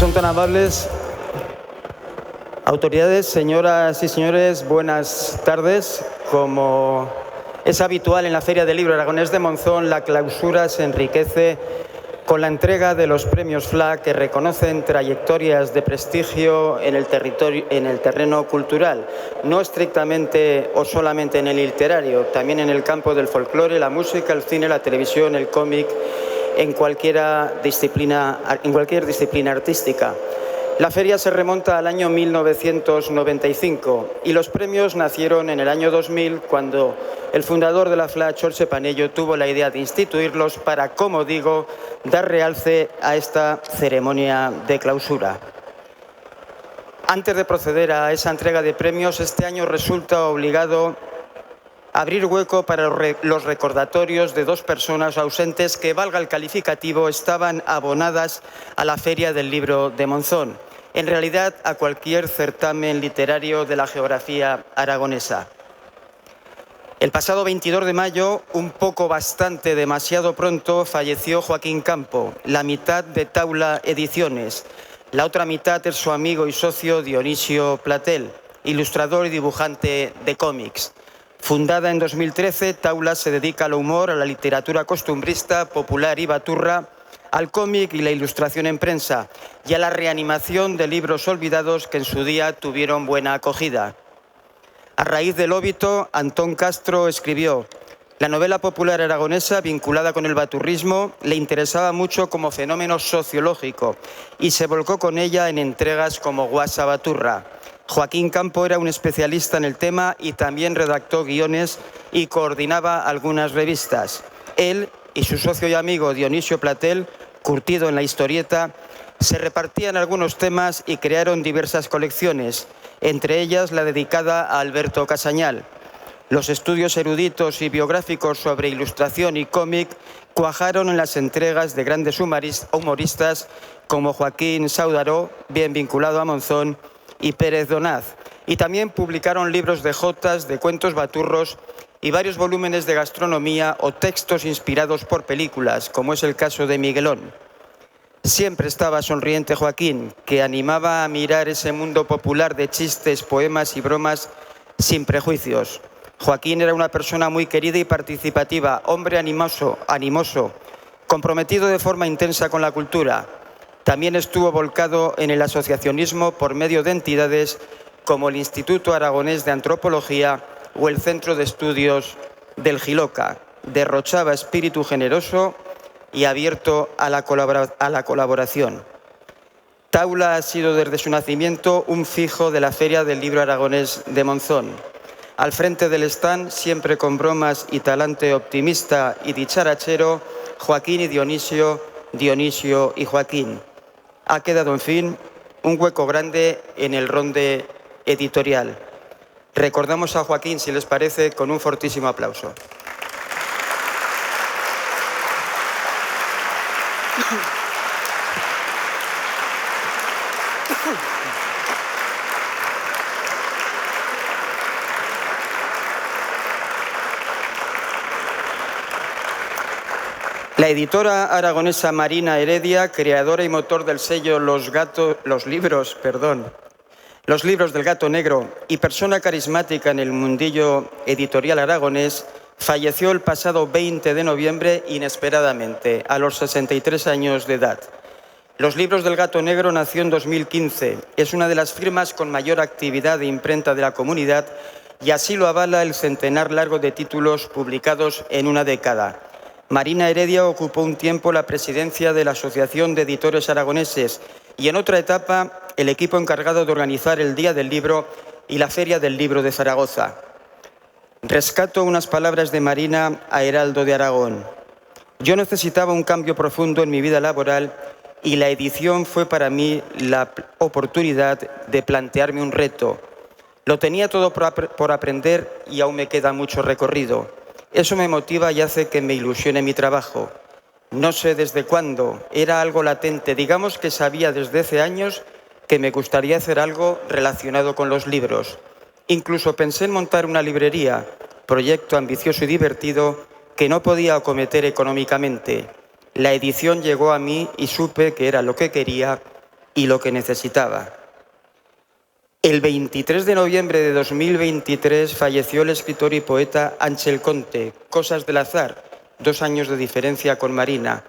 son tan amables. Autoridades, señoras y señores, buenas tardes. Como es habitual en la Feria del Libro Aragonés de Monzón, la clausura se enriquece con la entrega de los premios FLA, que reconocen trayectorias de prestigio en el terreno cultural, no estrictamente o solamente en el literario, también en el campo del folclore, la música, el cine, la televisión, el cómic, en cualquier disciplina artística. La feria se remonta al año 1995 y los premios nacieron en el año 2000, cuando el fundador de la FLA, Txortxe Panello, tuvo la idea de instituirlos para, como digo, dar realce a esta ceremonia de clausura. Antes de proceder a esa entrega de premios, este año resulta obligado abrir hueco para los recordatorios de dos personas ausentes que, valga el calificativo, estaban abonadas a la Feria del Libro de Monzón, en realidad a cualquier certamen literario de la geografía aragonesa. El pasado 22 de mayo, un poco bastante demasiado pronto, falleció Joaquín Campo, la mitad de Taula Ediciones. La otra mitad es su amigo y socio Dionisio Platel, ilustrador y dibujante de cómics. Fundada en 2013, Taula se dedica al humor, a la literatura costumbrista, popular y baturra, al cómic y la ilustración en prensa, y a la reanimación de libros olvidados que en su día tuvieron buena acogida. A raíz del óbito, Antón Castro escribió: la novela popular aragonesa, vinculada con el baturrismo, le interesaba mucho como fenómeno sociológico y se volcó con ella en entregas como Guasa Baturra. Joaquín Campo era un especialista en el tema y también redactó guiones y coordinaba algunas revistas. Él y su socio y amigo Dionisio Platel, curtido en la historieta, se repartían algunos temas y crearon diversas colecciones, entre ellas la dedicada a Alberto Casañal. Los estudios eruditos y biográficos sobre ilustración y cómic cuajaron en las entregas de grandes humoristas como Joaquín Sáudaro, bien vinculado a Monzón, y Pérez Donaz. Y también publicaron libros de jotas, de cuentos baturros y varios volúmenes de gastronomía o textos inspirados por películas, como es el caso de Miguelón. Siempre estaba sonriente Joaquín, que animaba a mirar ese mundo popular de chistes, poemas y bromas sin prejuicios. Joaquín era una persona muy querida y participativa, hombre animoso, comprometido de forma intensa con la cultura. También estuvo volcado en el asociacionismo por medio de entidades como el Instituto Aragonés de Antropología o el Centro de Estudios del Jiloca. Derrochaba espíritu generoso y abierto a la colaboración. Taula ha sido desde su nacimiento un fijo de la Feria del Libro Aragonés de Monzón. Al frente del stand, siempre con bromas y talante optimista y dicharachero, Joaquín y Dionisio, Dionisio y Joaquín. Ha quedado, en fin, un hueco grande en el ronde editorial. Recordamos a Joaquín, si les parece, con un fortísimo aplauso. La editora aragonesa Marina Heredia, creadora y motor del sello Los Libros del Gato Negro y persona carismática en el mundillo editorial aragonés, falleció el pasado 20 de noviembre inesperadamente, a los 63 años de edad. Los Libros del Gato Negro nació en 2015. Es una de las firmas con mayor actividad de imprenta de la comunidad y así lo avala el centenar largo de títulos publicados en una década. Marina Heredia ocupó un tiempo la presidencia de la Asociación de Editores Aragoneses y en otra etapa el equipo encargado de organizar el Día del Libro y la Feria del Libro de Zaragoza. Rescato unas palabras de Marina a Heraldo de Aragón. Yo necesitaba un cambio profundo en mi vida laboral y la edición fue para mí la oportunidad de plantearme un reto. Lo tenía todo por aprender y aún me queda mucho recorrido. Eso me motiva y hace que me ilusione mi trabajo. No sé desde cuándo, era algo latente. Digamos que sabía desde hace años que me gustaría hacer algo relacionado con los libros. Incluso pensé en montar una librería, proyecto ambicioso y divertido que no podía acometer económicamente. La edición llegó a mí y supe que era lo que quería y lo que necesitaba. El 23 de noviembre de 2023 falleció el escritor y poeta Ángel Conte, Cosas del azar, 2 años de diferencia con Marina.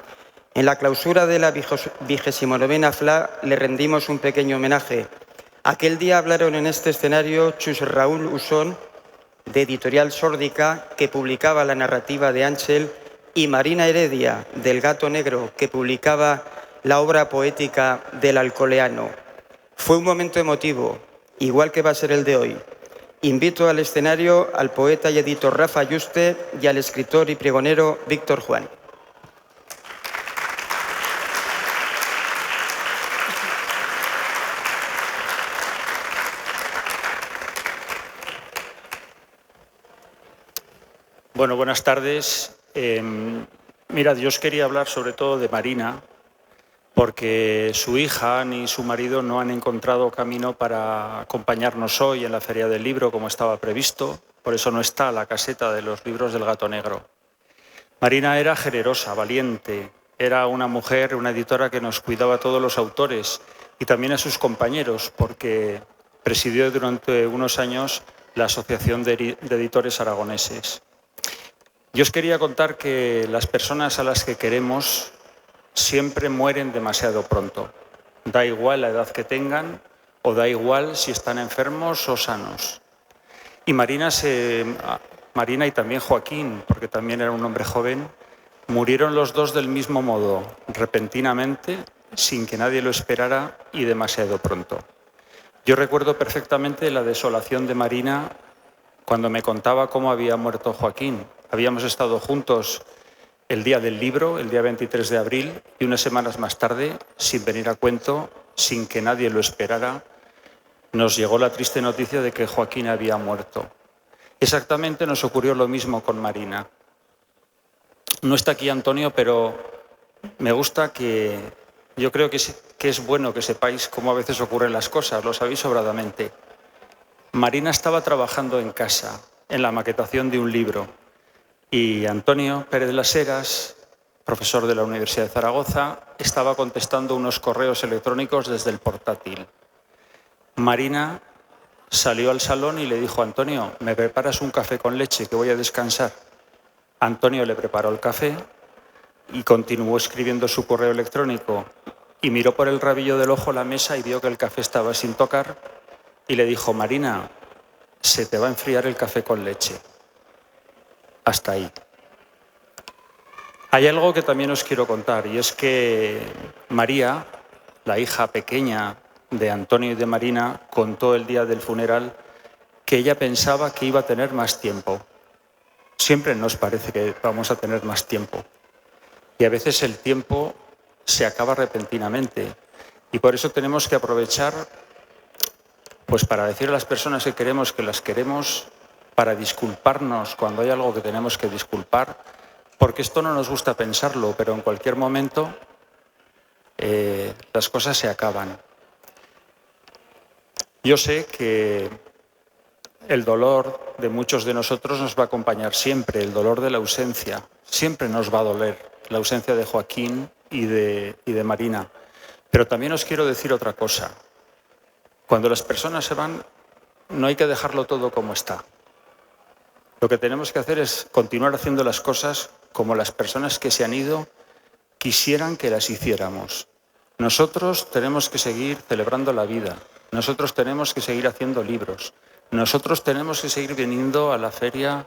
En la clausura de la 29ª FLA le rendimos un pequeño homenaje. Aquel día hablaron en este escenario Chus Raúl Usón, de Editorial Sórdica, que publicaba la narrativa de Ángel, y Marina Heredia, del Gato Negro, que publicaba la obra poética del Alcoleano. Fue un momento emotivo, igual que va a ser el de hoy. Invito al escenario al poeta y editor Rafa Yuste y al escritor y pregonero Víctor Juan. Bueno, buenas tardes. Mirad, yo os quería hablar sobre todo de Marina, porque su hija ni su marido no han encontrado camino para acompañarnos hoy en la Feria del Libro como estaba previsto, por eso no está la caseta de los libros del Gato Negro. Marina era generosa, valiente, era una mujer, una editora que nos cuidaba a todos los autores y también a sus compañeros, porque presidió durante unos años la Asociación de Editores Aragoneses. Yo os quería contar que las personas a las que queremos siempre mueren demasiado pronto. Da igual la edad que tengan o da igual si están enfermos o sanos. Y Marina y también Joaquín, porque también era un hombre joven, murieron los dos del mismo modo, repentinamente, sin que nadie lo esperara y demasiado pronto. Yo recuerdo perfectamente la desolación de Marina cuando me contaba cómo había muerto Joaquín. Habíamos estado juntos el día del libro, el día 23 de abril, y unas semanas más tarde, sin venir a cuento, sin que nadie lo esperara, nos llegó la triste noticia de que Joaquín había muerto. Exactamente nos ocurrió lo mismo con Marina. No está aquí Antonio, pero me gusta que... Yo creo que es bueno que sepáis cómo a veces ocurren las cosas, lo sabéis sobradamente. Marina estaba trabajando en casa, en la maquetación de un libro, y Antonio Pérez de las Heras, profesor de la Universidad de Zaragoza, estaba contestando unos correos electrónicos desde el portátil. Marina salió al salón y le dijo: Antonio, ¿me preparas un café con leche que voy a descansar? Antonio le preparó el café y continuó escribiendo su correo electrónico y miró por el rabillo del ojo la mesa y vio que el café estaba sin tocar y le dijo: Marina, se te va a enfriar el café con leche. Hasta ahí. Hay algo que también os quiero contar, y es que María, la hija pequeña de Antonio y de Marina, contó el día del funeral que ella pensaba que iba a tener más tiempo. Siempre nos parece que vamos a tener más tiempo. Y a veces el tiempo se acaba repentinamente. Y por eso tenemos que aprovechar, pues para decir a las personas que las queremos, para disculparnos cuando hay algo que tenemos que disculpar, porque esto no nos gusta pensarlo, pero en cualquier momento las cosas se acaban. Yo sé que el dolor de muchos de nosotros nos va a acompañar siempre, el dolor de la ausencia. Siempre nos va a doler la ausencia de Joaquín y de Marina. Pero también os quiero decir otra cosa. Cuando las personas se van, no hay que dejarlo todo como está. Lo que tenemos que hacer es continuar haciendo las cosas como las personas que se han ido quisieran que las hiciéramos. Nosotros tenemos que seguir celebrando la vida. Nosotros tenemos que seguir haciendo libros. Nosotros tenemos que seguir viniendo a la Feria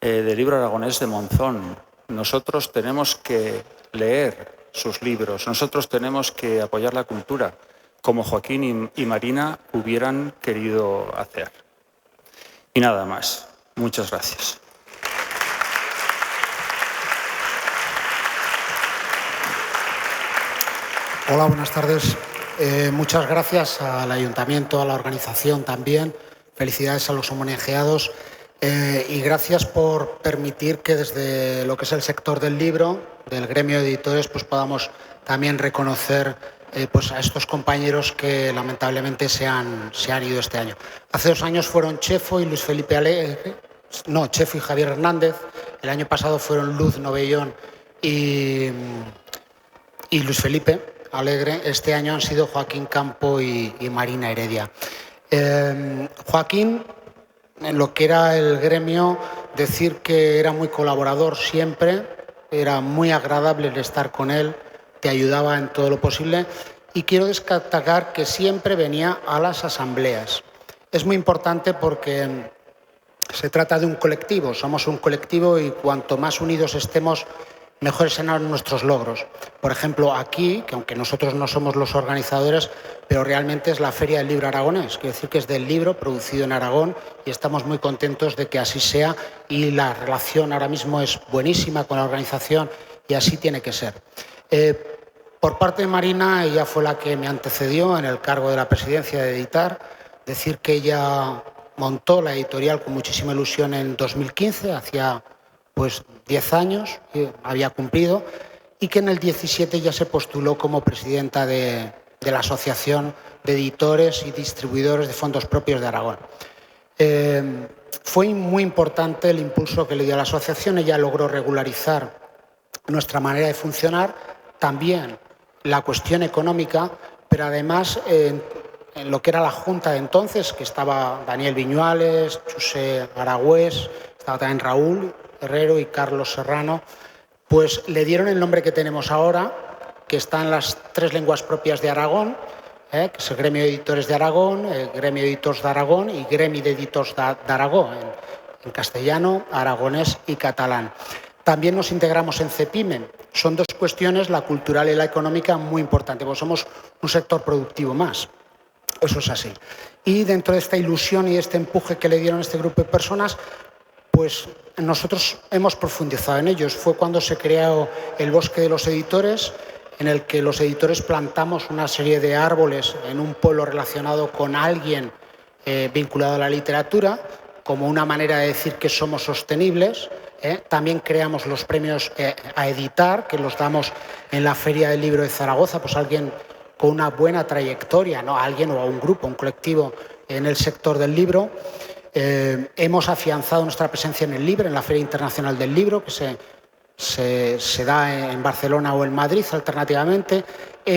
del Libro Aragonés de Monzón. Nosotros tenemos que leer sus libros. Nosotros tenemos que apoyar la cultura, como Joaquín y Marina hubieran querido hacer. Y nada más. Muchas gracias. Hola, buenas tardes. Muchas gracias al Ayuntamiento, a la organización también. Felicidades a los homenajeados y gracias por permitir que desde lo que es el sector del libro, del gremio de editores, pues podamos también reconocer pues a estos compañeros que lamentablemente se han ido este año. Hace 2 años fueron Chefo y Luis Felipe Alegre, no, Chefo y Javier Hernández. El año pasado fueron Luz Novellón y Luis Felipe. alegre, este año han sido Joaquín Campo y Marina Heredia. Joaquín, en lo que era el gremio, decir que era muy colaborador siempre, era muy agradable el estar con él, te ayudaba en todo lo posible, y quiero destacar que siempre venía a las asambleas. Es muy importante porque se trata de un colectivo, somos un colectivo y cuanto más unidos estemos, mejores serán nuestros logros. Por ejemplo, aquí, que aunque nosotros no somos los organizadores, pero realmente es la Feria del Libro Aragonés, quiere decir que es del libro producido en Aragón y estamos muy contentos de que así sea y la relación ahora mismo es buenísima con la organización y así tiene que ser. Por parte de Marina, ella fue la que me antecedió en el cargo de la presidencia de Editar, decir que ella montó la editorial con muchísima ilusión en 2015, hacía pues 10 años, había cumplido, y que en el 17 ya se postuló como presidenta de la Asociación de Editores y Distribuidores de Fondos Propios de Aragón. Fue muy importante el impulso que le dio a la asociación, ella logró regularizar nuestra manera de funcionar, también la cuestión económica, pero además en lo que era la Junta de entonces, que estaba Daniel Viñuales, José Aragüés, estaba también Raúl Herrero y Carlos Serrano, pues le dieron el nombre que tenemos ahora, que está en las 3 lenguas propias de Aragón, que es el Gremio de Editores de Aragón, el Gremio de Editors de Aragón y Gremi de Editors de Aragón, en castellano, aragonés y catalán. También nos integramos en CEPIME. Son 2 cuestiones, la cultural y la económica, muy importantes, porque somos un sector productivo más. Eso es así. Y dentro de esta ilusión y este empuje que le dieron a este grupo de personas, pues nosotros hemos profundizado en ellos. Fue cuando se creó el Bosque de los Editores, en el que los editores plantamos una serie de árboles en un pueblo relacionado con alguien vinculado a la literatura, como una manera de decir que somos sostenibles. También creamos los premios a editar, que los damos en la Feria del Libro de Zaragoza, pues alguien con una buena trayectoria, ¿no? A alguien o a un grupo, un colectivo en el sector del libro. Hemos afianzado nuestra presencia en el LIBRE, en la Feria Internacional del Libro, que se da en Barcelona o en Madrid alternativamente.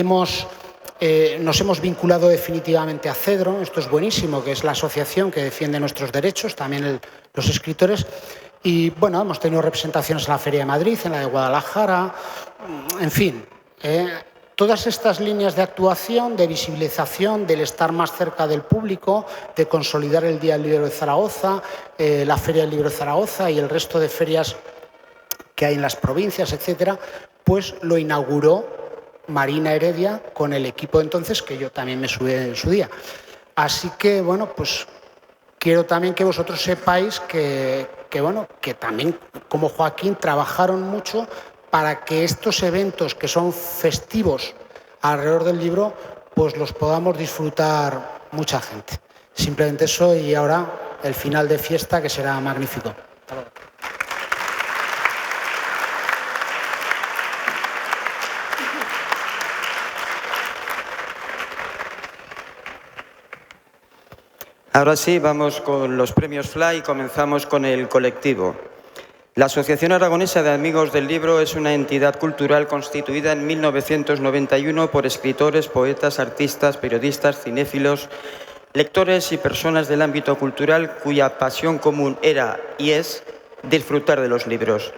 Nos hemos vinculado definitivamente a CEDRO, esto es buenísimo, que es la asociación que defiende nuestros derechos, también los escritores. Y bueno, hemos tenido representaciones en la Feria de Madrid, en la de Guadalajara, en fin. Todas estas líneas de actuación, de visibilización, del estar más cerca del público, de consolidar el Día del Libro de Zaragoza, la Feria del Libro de Zaragoza y el resto de ferias que hay en las provincias, etcétera, pues lo inauguró Marina Heredia con el equipo de entonces, que yo también me subí en su día. Así que, bueno, pues quiero también que vosotros sepáis que también, como Joaquín, trabajaron mucho para que estos eventos que son festivos alrededor del libro, pues los podamos disfrutar mucha gente. Simplemente eso y ahora el final de fiesta que será magnífico. Hasta luego. Ahora sí, vamos con los premios FLA y comenzamos con el colectivo. La Asociación Aragonesa de Amigos del Libro es una entidad cultural constituida en 1991 por escritores, poetas, artistas, periodistas, cinéfilos, lectores y personas del ámbito cultural cuya pasión común era y es disfrutar de los libros.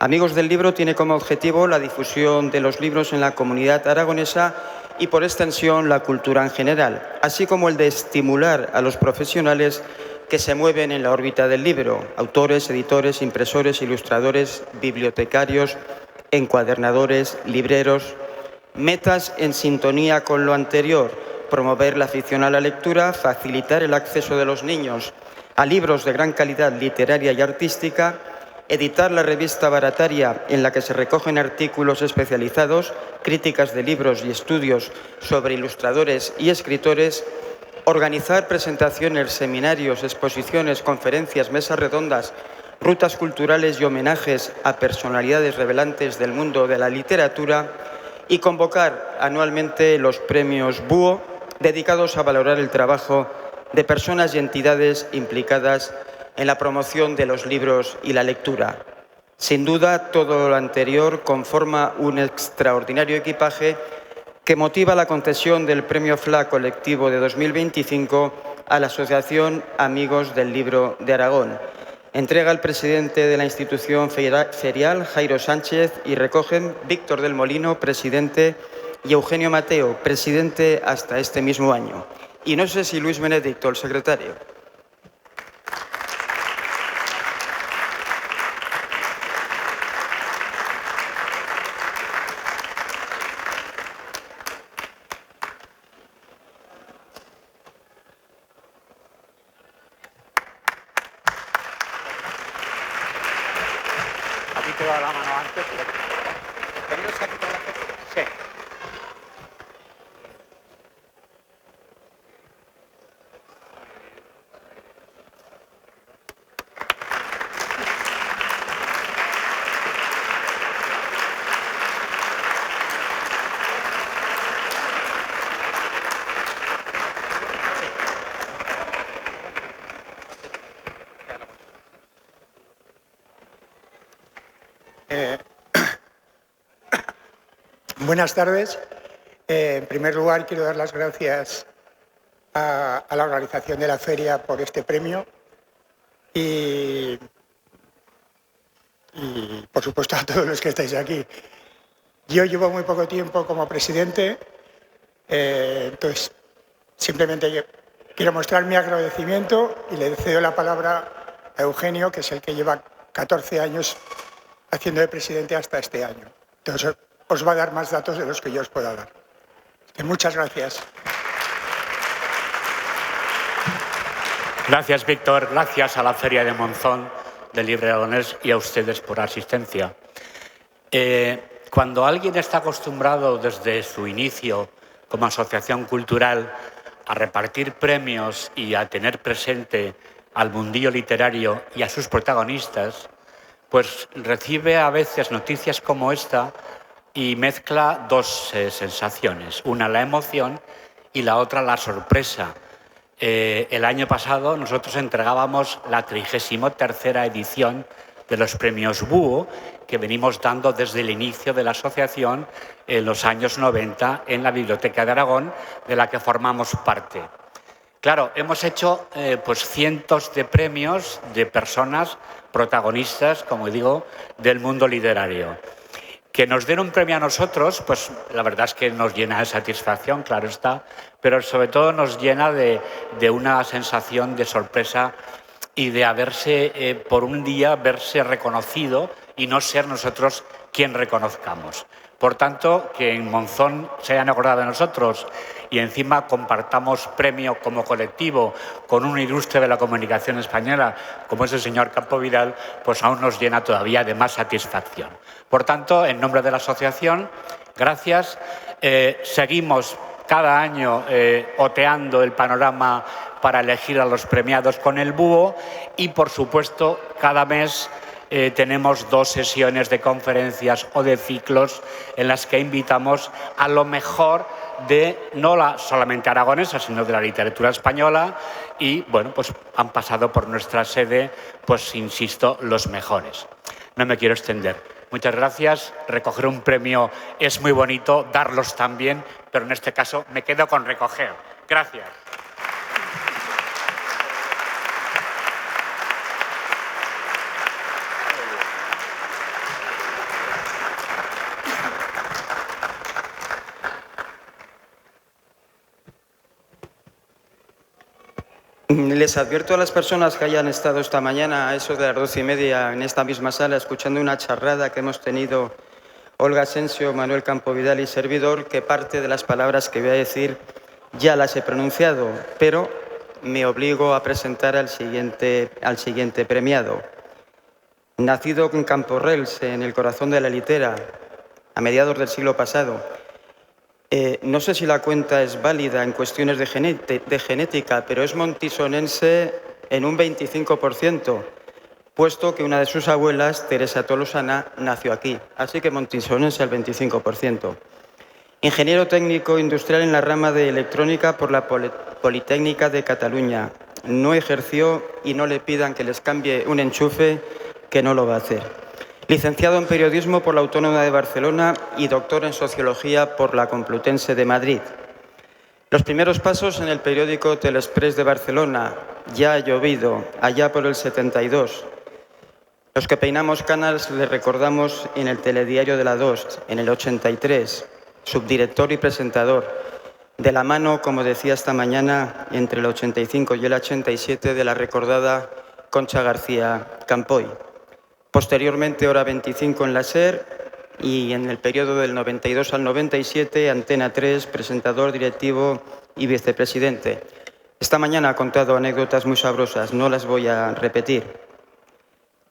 Amigos del Libro tiene como objetivo la difusión de los libros en la comunidad aragonesa y, por extensión, la cultura en general, así como el de estimular a los profesionales que se mueven en la órbita del libro, autores, editores, impresores, ilustradores, bibliotecarios, encuadernadores, libreros. Metas en sintonía con lo anterior: promover la afición a la lectura, facilitar el acceso de los niños a libros de gran calidad literaria y artística, editar la revista Barataria, en la que se recogen artículos especializados, críticas de libros y estudios sobre ilustradores y escritores, organizar presentaciones, seminarios, exposiciones, conferencias, mesas redondas, rutas culturales y homenajes a personalidades relevantes del mundo de la literatura y convocar anualmente los premios Búho, dedicados a valorar el trabajo de personas y entidades implicadas en la promoción de los libros y la lectura. Sin duda, todo lo anterior conforma un extraordinario equipaje que motiva la concesión del Premio FLA Colectivo de 2025 a la Asociación Amigos del Libro de Aragón. Entrega el presidente de la institución ferial, Jairo Sánchez, y recogen Víctor del Molino, presidente, y Eugenio Mateo, presidente hasta este mismo año. Y no sé si Luis Benedicto, el secretario. Aquí te he dado la mano antes, pero... Sí. Buenas tardes. En primer lugar, quiero dar las gracias a la organización de la feria por este premio y, por supuesto, a todos los que estáis aquí. Yo llevo muy poco tiempo como presidente, entonces simplemente quiero mostrar mi agradecimiento y le cedo la palabra a Eugenio, que es el que lleva 14 años haciendo de presidente hasta este año. Entonces, os va a dar más datos de los que yo os pueda dar. Muchas gracias. Gracias, Víctor. Gracias a la Feria de Monzón del Libro Aragonés y a ustedes por la asistencia. Cuando alguien está acostumbrado desde su inicio como asociación cultural a repartir premios y a tener presente al mundillo literario y a sus protagonistas, pues recibe a veces noticias como esta y mezcla dos sensaciones, una la emoción y la otra la sorpresa. El año pasado nosotros entregábamos la 33ª edición de los premios Búho, que venimos dando desde el inicio de la asociación en los años 90 en la Biblioteca de Aragón, de la que formamos parte. Claro, hemos hecho pues cientos de premios de personas protagonistas, como digo, del mundo literario. Que nos den un premio a nosotros, pues la verdad es que nos llena de satisfacción, claro está, pero sobre todo nos llena de una sensación de sorpresa y de haberse, por un día, verse reconocido y no ser nosotros quien reconozcamos. Por tanto, que en Monzón se hayan acordado de nosotros y encima compartamos premio como colectivo con un ilustre de la comunicación española como es el señor Campo Vidal, pues aún nos llena todavía de más satisfacción. Por tanto, en nombre de la asociación, gracias. Seguimos cada año oteando el panorama para elegir a los premiados con el Búho y, por supuesto, cada mes tenemos 2 sesiones de conferencias o de ciclos en las que invitamos a lo mejor de no solamente aragonesa, sino de la literatura española y, bueno, pues han pasado por nuestra sede, pues insisto, los mejores. No me quiero extender. Muchas gracias. Recoger un premio es muy bonito, darlos también, pero en este caso me quedo con recoger. Gracias. Les advierto a las personas que hayan estado esta mañana a eso de las 12:30 en esta misma sala escuchando una charrada que hemos tenido Olga Asensio, Manuel Campo Vidal y servidor, que parte de las palabras que voy a decir ya las he pronunciado, pero me obligo a presentar al siguiente premiado. Nacido en Camporrels, en el corazón de la litera, a mediados del siglo pasado. No sé si la cuenta es válida en cuestiones de genética, pero es montisonense en un 25%, puesto que una de sus abuelas, Teresa Tolosana, nació aquí. Así que montisonense al 25%. Ingeniero técnico industrial en la rama de electrónica por la Politécnica de Cataluña. No ejerció y no le pidan que les cambie un enchufe, que no lo va a hacer. licenciado en Periodismo por la Autónoma de Barcelona y doctor en Sociología por la Complutense de Madrid. Los primeros pasos en el periódico Telexpress de Barcelona, Ya ha llovido, allá por el 72. Los que peinamos canas le recordamos en el Telediario de la 2, en el 83, subdirector y presentador, de la mano, como decía esta mañana, entre el 85 y el 87 de la recordada Concha García Campoy. Posteriormente, Hora 25 en la SER y en el periodo del 92 al 97, Antena 3, presentador, directivo y vicepresidente. Esta mañana ha contado anécdotas muy sabrosas, no las voy a repetir.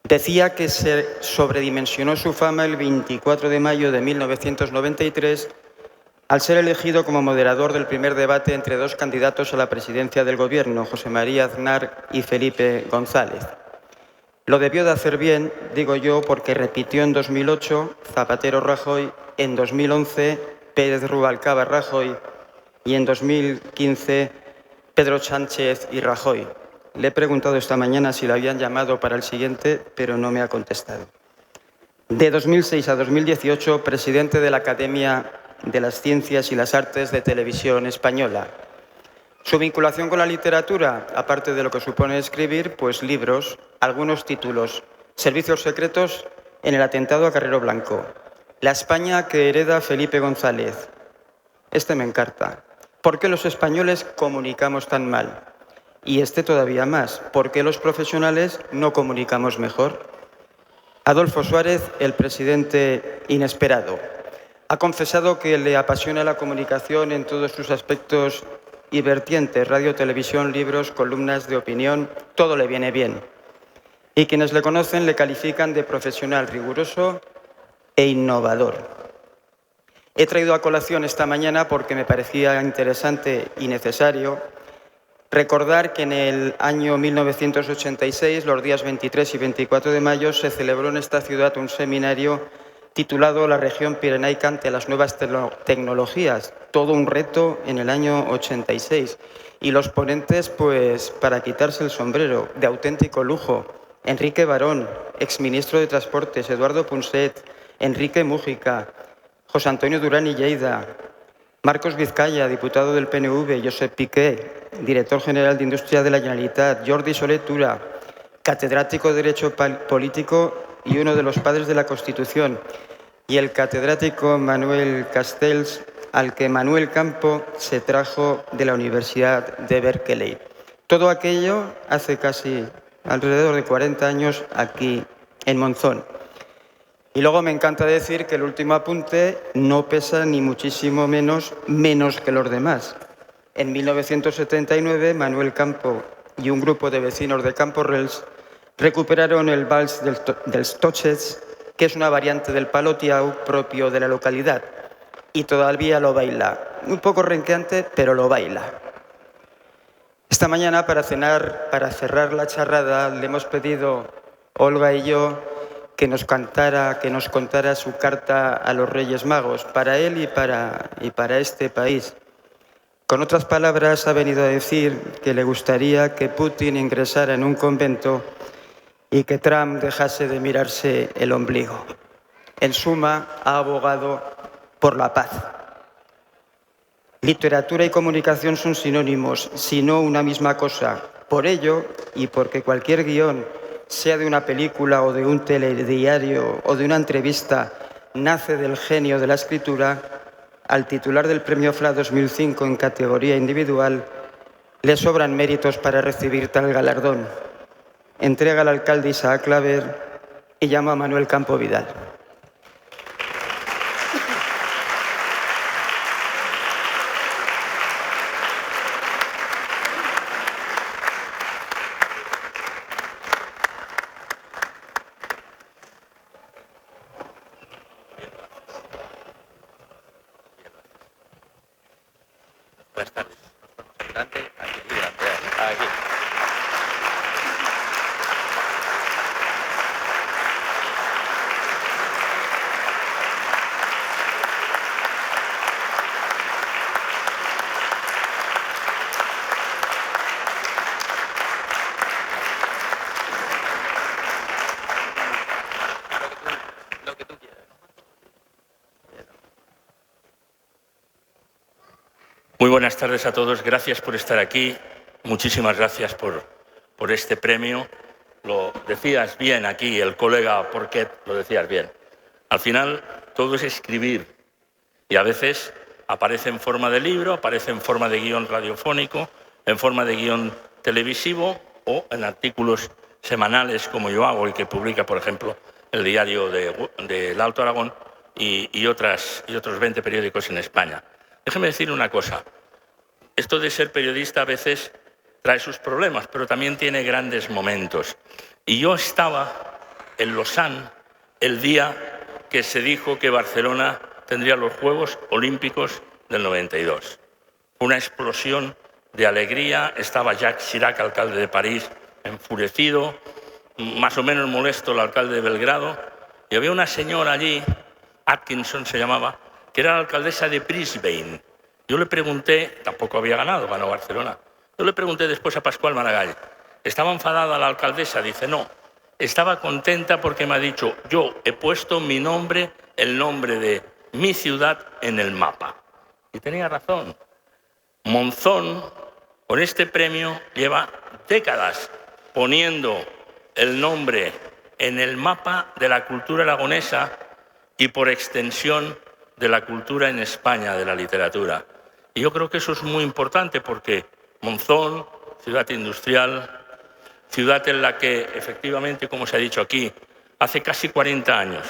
Decía que se sobredimensionó su fama el 24 de mayo de 1993 al ser elegido como moderador del primer debate entre dos candidatos a la presidencia del Gobierno, José María Aznar y Felipe González. Lo debió de hacer bien, digo yo, porque repitió en 2008 Zapatero-Rajoy, en 2011 Pérez-Rubalcaba-Rajoy y en 2015 Pedro Sánchez y Rajoy. Le he preguntado esta mañana si lo habían llamado para el siguiente, pero no me ha contestado. De 2006 a 2018, presidente de la Academia de las Ciencias y las Artes de Televisión Española. Su vinculación con la literatura, aparte de lo que supone escribir, pues libros, algunos títulos, Servicios secretos en el atentado a Carrero Blanco, La España que hereda Felipe González. Este me encanta. ¿Por qué los españoles comunicamos tan mal? Y este todavía más. ¿Por qué los profesionales no comunicamos mejor? Adolfo Suárez, el presidente inesperado. Ha confesado que le apasiona la comunicación en todos sus aspectos y vertientes, radio, televisión, libros, columnas de opinión, todo le viene bien. Y quienes le conocen le califican de profesional riguroso e innovador. He traído a colación esta mañana porque me parecía interesante y necesario recordar que en el año 1986, los días 23 y 24 de mayo, se celebró en esta ciudad un seminario titulado La región pirenaica ante las nuevas tecnologías, todo un reto en el año 86. Y los ponentes, pues, para quitarse el sombrero, de auténtico lujo. Enrique Barón, exministro de Transportes, Eduardo Punset, Enrique Mújica, José Antonio Durán y Lleida, Marcos Vizcaya, diputado del PNV, Josep Piqué, director general de Industria de la Generalitat, Jordi Soler Tura, catedrático de Derecho Político y uno de los padres de la Constitución, y el catedrático Manuel Castells, al que Manuel Campo se trajo de la Universidad de Berkeley. Todo aquello hace casi alrededor de 40 años aquí en Monzón. Y luego me encanta decir que el último apunte no pesa ni muchísimo menos que los demás. En 1979, Manuel Campo y un grupo de vecinos de Camporrels recuperaron el vals del Stoches, que es una variante del palotiao propio de la localidad, y todavía lo baila. Un poco renqueante, pero lo baila. Esta mañana, para cerrar la charrada, le hemos pedido, Olga y yo, que nos contara su carta a los Reyes Magos, para él y para este país. Con otras palabras, ha venido a decir que le gustaría que Putin ingresara en un convento y que Trump dejase de mirarse el ombligo. En suma, ha abogado por la paz. Literatura y comunicación son sinónimos, si no una misma cosa. Por ello, y porque cualquier guión, sea de una película o de un telediario o de una entrevista, nace del genio de la escritura, al titular del Premio FLA 2005 en categoría individual le sobran méritos para recibir tal galardón. Entrega al alcalde Isaac Claver y llama a Manuel Campo Vidal. Buenas tardes. Aquí. buenas tardes a todos. Gracias por estar aquí. Muchísimas gracias por este premio. Lo decías bien aquí, el colega Porquet, lo decías bien. Al final, todo es escribir. Y a veces aparece en forma de libro, aparece en forma de guión radiofónico, en forma de guión televisivo o en artículos semanales como yo hago y que publica, por ejemplo, el diario del Alto Aragón y otros 20 periódicos en España. Déjeme decir una cosa. Esto de ser periodista a veces trae sus problemas, pero también tiene grandes momentos. Y yo estaba en Lausanne el día que se dijo que Barcelona tendría los Juegos Olímpicos del 92. Una explosión de alegría. Estaba Jacques Chirac, alcalde de París, enfurecido, más o menos molesto el alcalde de Belgrado. Y había una señora allí, Atkinson se llamaba, que era la alcaldesa de Brisbane. Yo le pregunté, tampoco había ganado, ganó Barcelona. Yo le pregunté después a Pascual Maragall, ¿estaba enfadada la alcaldesa? Dice, no, estaba contenta porque me ha dicho, yo he puesto mi nombre, el nombre de mi ciudad en el mapa. Y tenía razón. Monzón, con este premio, lleva décadas poniendo el nombre en el mapa de la cultura aragonesa y, por extensión, de la cultura en España, de la literatura. Y yo creo que eso es muy importante porque Monzón, ciudad industrial, ciudad en la que, efectivamente, como se ha dicho aquí, hace casi 40 años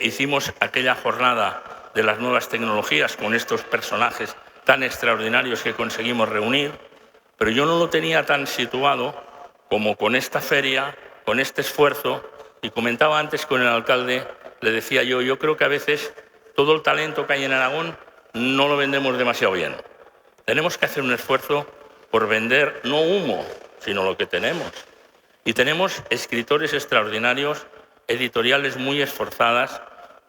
hicimos aquella jornada de las nuevas tecnologías con estos personajes tan extraordinarios que conseguimos reunir, pero yo no lo tenía tan situado como con esta feria, con este esfuerzo, y comentaba antes con el alcalde, le decía yo creo que a veces todo el talento que hay en Aragón no lo vendemos demasiado bien. Tenemos que hacer un esfuerzo por vender no humo, sino lo que tenemos. Y tenemos escritores extraordinarios, editoriales muy esforzadas,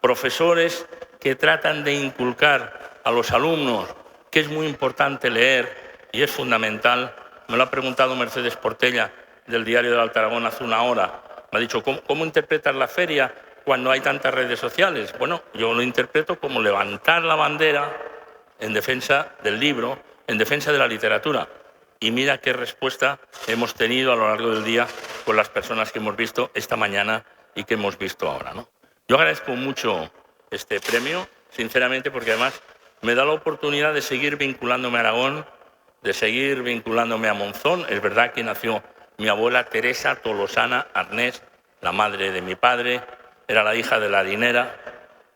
profesores que tratan de inculcar a los alumnos que es muy importante leer y es fundamental. Me lo ha preguntado Mercedes Portella del diario del Alto Aragón hace una hora. Me ha dicho, ¿cómo interpretas la feria cuando hay tantas redes sociales? Bueno, yo lo interpreto como levantar la bandera en defensa del libro, en defensa de la literatura. Y mira qué respuesta hemos tenido a lo largo del día con las personas que hemos visto esta mañana y que hemos visto ahora, ¿no? Yo agradezco mucho este premio, sinceramente, porque además me da la oportunidad de seguir vinculándome a Aragón, de seguir vinculándome a Monzón. Es verdad que nació mi abuela Teresa Tolosana Arnés, la madre de mi padre, era la hija de la harinera.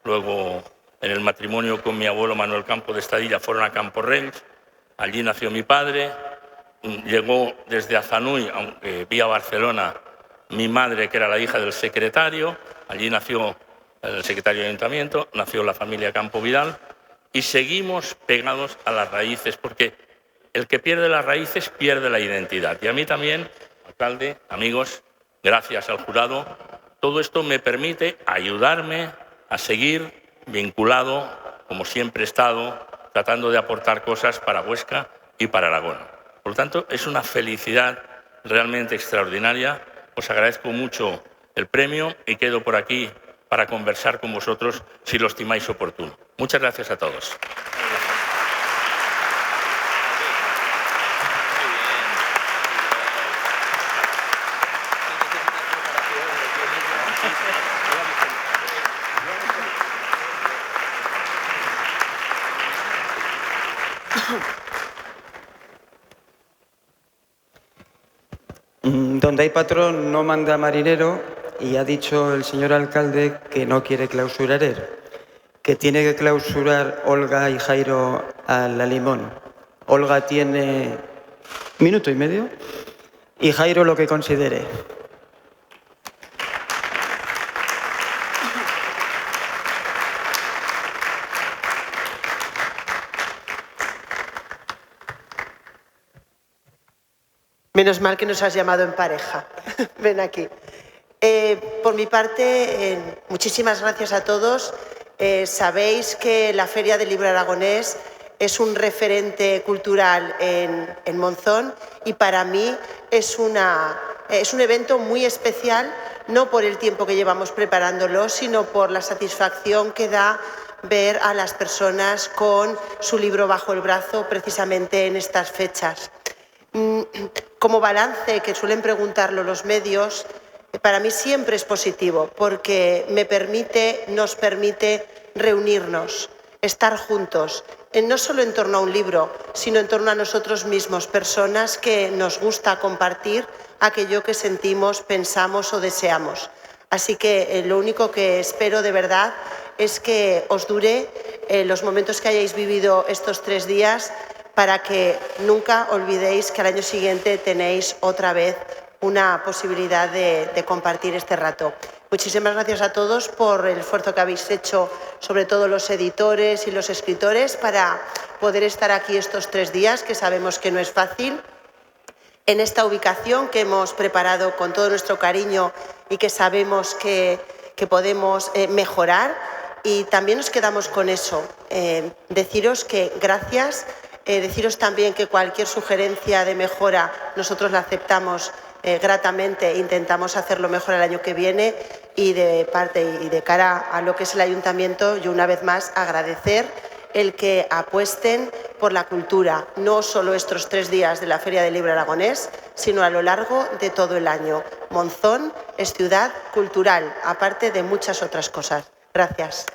Luego, en el matrimonio con mi abuelo Manuel Campo de Estadilla, fueron a Campo Reis. Allí nació mi padre. Llegó desde Azanui, vía Barcelona, mi madre, que era la hija del secretario. Allí nació el secretario de Ayuntamiento, nació la familia Campo Vidal. Y seguimos pegados a las raíces, porque el que pierde las raíces pierde la identidad. Y a mí también, alcalde, amigos, gracias al jurado, todo esto me permite ayudarme a seguir vinculado, como siempre he estado, tratando de aportar cosas para Huesca y para Aragón. Por lo tanto, es una felicidad realmente extraordinaria. Os agradezco mucho el premio y quedo por aquí para conversar con vosotros si lo estimáis oportuno. Muchas gracias a todos. Donde hay patrón no manda marinero, y ha dicho el señor alcalde que no quiere clausurar él, que tiene que clausurar Olga y Jairo a la Limón. Olga tiene 1 minuto y medio y Jairo lo que considere. Menos mal que nos has llamado en pareja. Ven aquí. Por mi parte, muchísimas gracias a todos. Sabéis que la Feria del Libro Aragonés es un referente cultural en Monzón y para mí es un evento muy especial, no por el tiempo que llevamos preparándolo, sino por la satisfacción que da ver a las personas con su libro bajo el brazo precisamente en estas fechas. Como balance, que suelen preguntarlo los medios, para mí siempre es positivo porque nos permite reunirnos, estar juntos, no solo en torno a un libro, sino en torno a nosotros mismos, personas que nos gusta compartir aquello que sentimos, pensamos o deseamos. Así que lo único que espero de verdad es que os dure los momentos que hayáis vivido estos 3 días para que nunca olvidéis que al año siguiente tenéis otra vez una posibilidad de compartir este rato. Muchísimas gracias a todos por el esfuerzo que habéis hecho, sobre todo los editores y los escritores, para poder estar aquí estos 3 días, que sabemos que no es fácil, en esta ubicación que hemos preparado con todo nuestro cariño y que sabemos que podemos mejorar. Y también nos quedamos con eso, deciros que gracias, deciros también que cualquier sugerencia de mejora nosotros la aceptamos gratamente, intentamos hacerlo mejor el año que viene, y de parte y de cara a lo que es el ayuntamiento, yo una vez más agradecer el que apuesten por la cultura, no solo estos 3 días de la Feria del Libro Aragonés, sino a lo largo de todo el año. Monzón es ciudad cultural, aparte de muchas otras cosas. Gracias.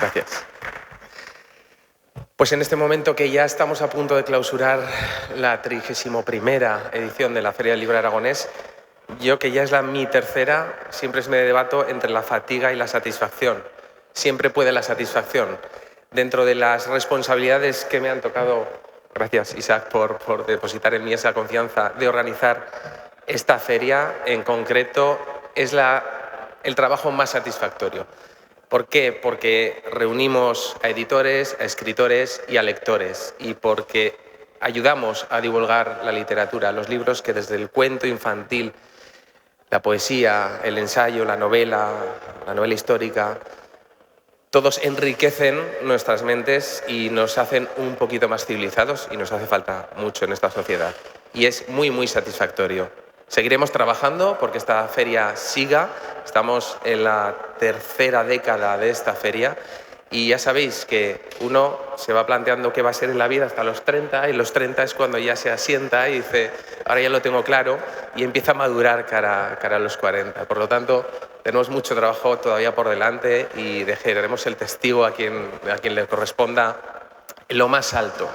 Gracias. Pues en este momento que ya estamos a punto de clausurar la 31ª edición de la Feria del Libro Aragonés, yo, que ya es mi tercera, siempre me debato entre la fatiga y la satisfacción. Siempre puede la satisfacción. Dentro de las responsabilidades que me han tocado, gracias Isaac por depositar en mí esa confianza de organizar esta feria, en concreto es el trabajo más satisfactorio. ¿Por qué? Porque reunimos a editores, a escritores y a lectores, y porque ayudamos a divulgar la literatura, los libros que desde el cuento infantil, la poesía, el ensayo, la novela histórica, todos enriquecen nuestras mentes y nos hacen un poquito más civilizados, y nos hace falta mucho en esta sociedad. Y es muy, muy satisfactorio. Seguiremos trabajando porque esta feria siga. Estamos en la 3ª década de esta feria y ya sabéis que uno se va planteando qué va a ser en la vida hasta los 30, y los 30 es cuando ya se asienta y dice, ahora ya lo tengo claro, y empieza a madurar cara a los 40. Por lo tanto, tenemos mucho trabajo todavía por delante y dejaremos el testigo a quien le corresponda en lo más alto.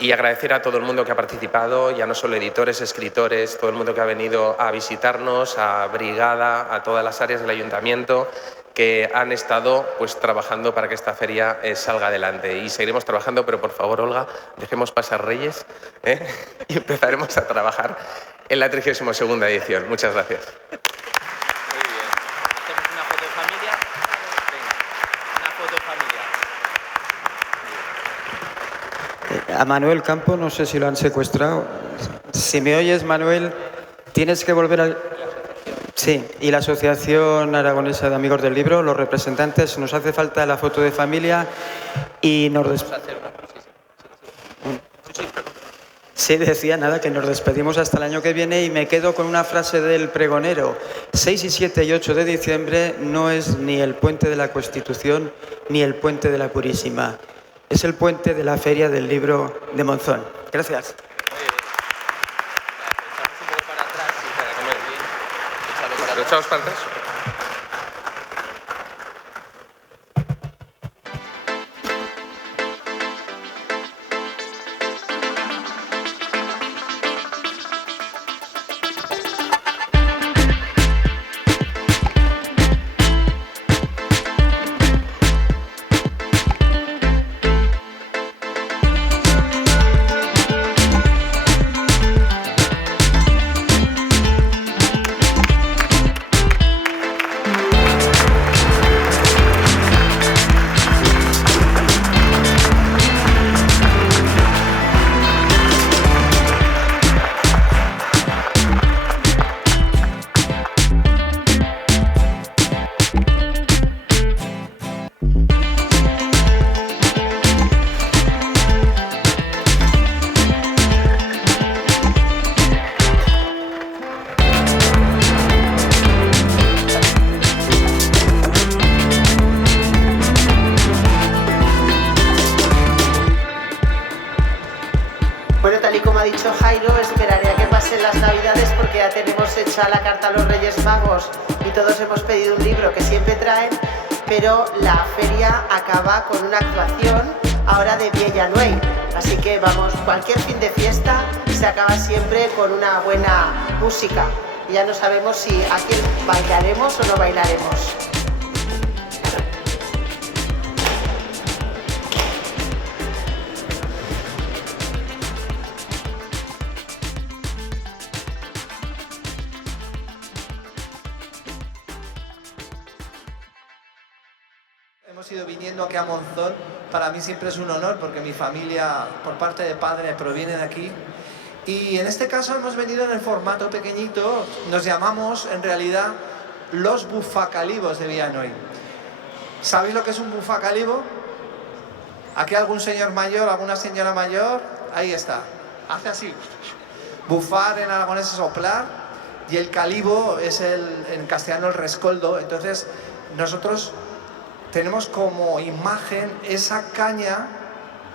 Y agradecer a todo el mundo que ha participado, ya no solo editores, escritores, todo el mundo que ha venido a visitarnos, a Brigada, a todas las áreas del ayuntamiento que han estado trabajando para que esta feria salga adelante. Y seguiremos trabajando, pero por favor, Olga, dejemos pasar Reyes y empezaremos a trabajar en la 32ª edición. Muchas gracias. A Manuel Campo, no sé si lo han secuestrado. Si me oyes, Manuel, tienes que volver al... Sí, y la Asociación Aragonesa de Amigos del Libro, los representantes, nos hace falta la foto de familia y nos... Sí, decía nada, que nos despedimos hasta el año que viene, y me quedo con una frase del pregonero. 6, 7 y 8 de diciembre no es ni el puente de la Constitución ni el puente de la Purísima. Es el puente de la Feria del Libro de Monzón. Gracias. ¿Lo echamos para atrás? dicho Jairo, esperaré a que pasen las Navidades porque ya tenemos hecha la carta a los Reyes Magos y todos hemos pedido un libro que siempre traen, pero la feria acaba con una actuación ahora de Villanueva. Así que vamos, cualquier fin de fiesta se acaba siempre con una buena música. Y ya no sabemos si aquí bailaremos o no bailaremos. Hemos ido viniendo aquí a Monzón, para mí siempre es un honor porque mi familia por parte de padre proviene de aquí y en este caso hemos venido en el formato pequeñito, nos llamamos en realidad los bufacalibos de Villanueva. ¿Sabéis lo que es un bufacalibo? ¿Aquí algún señor mayor, alguna señora mayor? Ahí está, hace así. Bufar en aragonés es soplar y el calibo es en castellano el rescoldo, entonces nosotros tenemos como imagen esa caña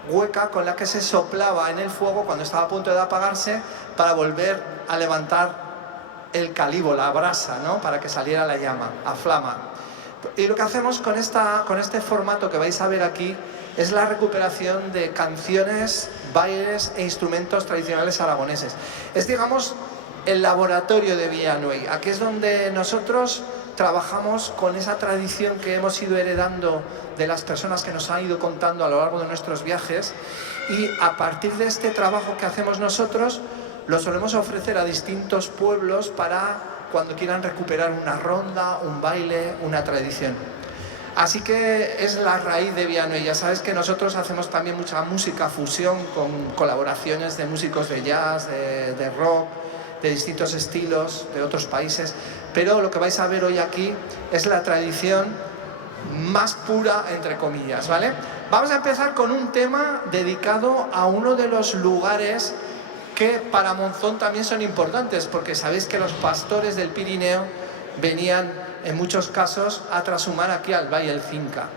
hueca con la que se soplaba en el fuego cuando estaba a punto de apagarse para volver a levantar el calibo, la brasa, ¿no? Para que saliera la llama, a flama. Y lo que hacemos con este formato que vais a ver aquí es la recuperación de canciones, bailes e instrumentos tradicionales aragoneses. Es, digamos, el laboratorio de Villanueva. Aquí es donde nosotros trabajamos con esa tradición que hemos ido heredando de las personas que nos han ido contando a lo largo de nuestros viajes y a partir de este trabajo que hacemos nosotros lo solemos ofrecer a distintos pueblos para cuando quieran recuperar una ronda, un baile, una tradición. Así que es la raíz de Villanueva. Ya sabes que nosotros hacemos también mucha música fusión con colaboraciones de músicos de jazz, de rock, de distintos estilos, de otros países, pero lo que vais a ver hoy aquí es la tradición más pura, entre comillas, ¿vale? Vamos a empezar con un tema dedicado a uno de los lugares que para Monzón también son importantes, porque sabéis que los pastores del Pirineo venían en muchos casos a trashumar aquí al Valle del Cinca.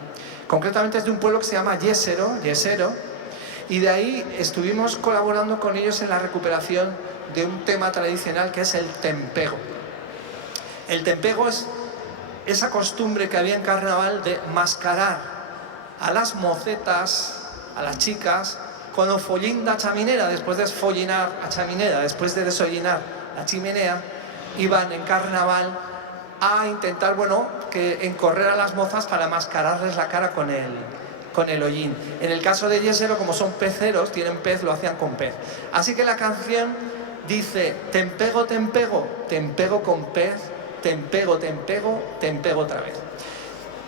Concretamente es de un pueblo que se llama Yesero, y de ahí estuvimos colaborando con ellos en la recuperación de un tema tradicional que es el tempego. El tempego es esa costumbre que había en carnaval de mascarar a las mocetas, a las chicas, con o follín da chaminera, después de esfollinar a chaminera, después de desollinar la chimenea, iban en carnaval a intentar, bueno, que encorrer a las mozas para mascararles la cara con el hollín. En el caso de Yesero, como son peceros, tienen pez, lo hacían con pez. Así que la canción dice: tempego, tempego, tempego con pez, tempego, tempego, tempego otra vez.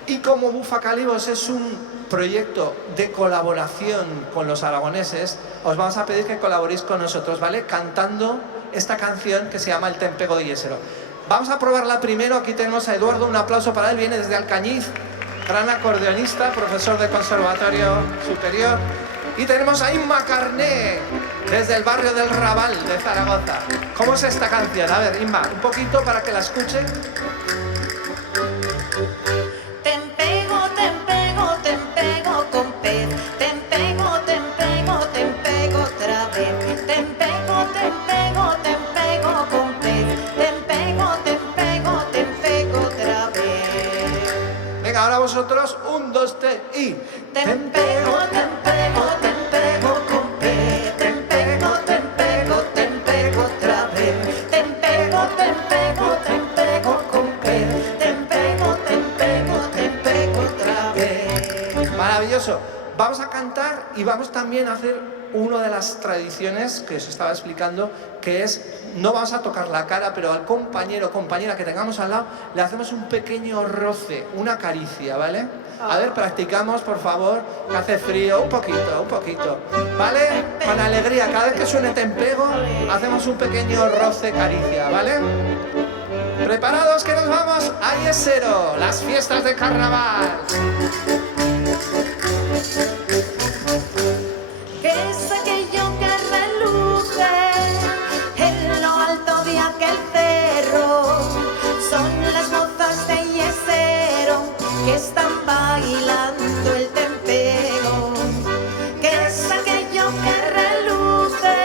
Y como Bufacalibos es un proyecto de colaboración con los aragoneses, os vamos a pedir que colaboréis con nosotros, ¿vale? Cantando esta canción que se llama El Tempego de Yesero. Vamos a probarla primero. Aquí tenemos a Eduardo, un aplauso para él, viene desde Alcañiz, gran acordeonista, profesor de Conservatorio Superior. Y tenemos a Inma Carné, desde el barrio del Raval de Zaragoza. ¿Cómo es esta canción? A ver, Inma, un poquito para que la escuchen. Tempego, tempego, tempego con pez. Tempego, tempego, tempego otra vez. Tempego, tempego, tempego con pez. Tempego, tempego, tempego otra vez. Venga, ahora vosotros, 1, 2, 3 y... Tempego, tempego, tempego con pez. Tempego, tempego, tempego otra vez. Tempego, tempego, tempego con pez. Tempego, tempego, tempego otra vez. Maravilloso. Vamos a cantar y vamos también a hacer una de las tradiciones que os estaba explicando, que es, no vamos a tocar la cara, pero al compañero o compañera que tengamos al lado le hacemos un pequeño roce, una caricia, ¿vale? A ver, practicamos, por favor, que hace frío, un poquito, ¿vale? Con alegría, cada vez que suene tempego, hacemos un pequeño roce, caricia, ¿vale? ¿Preparados que nos vamos a Yesero, las fiestas de carnaval? ¿Qué es aquello que reluce en lo alto de aquel cerro? Son las mozas de Yesero que están bailando el tempego. ¿Qué es aquello que reluce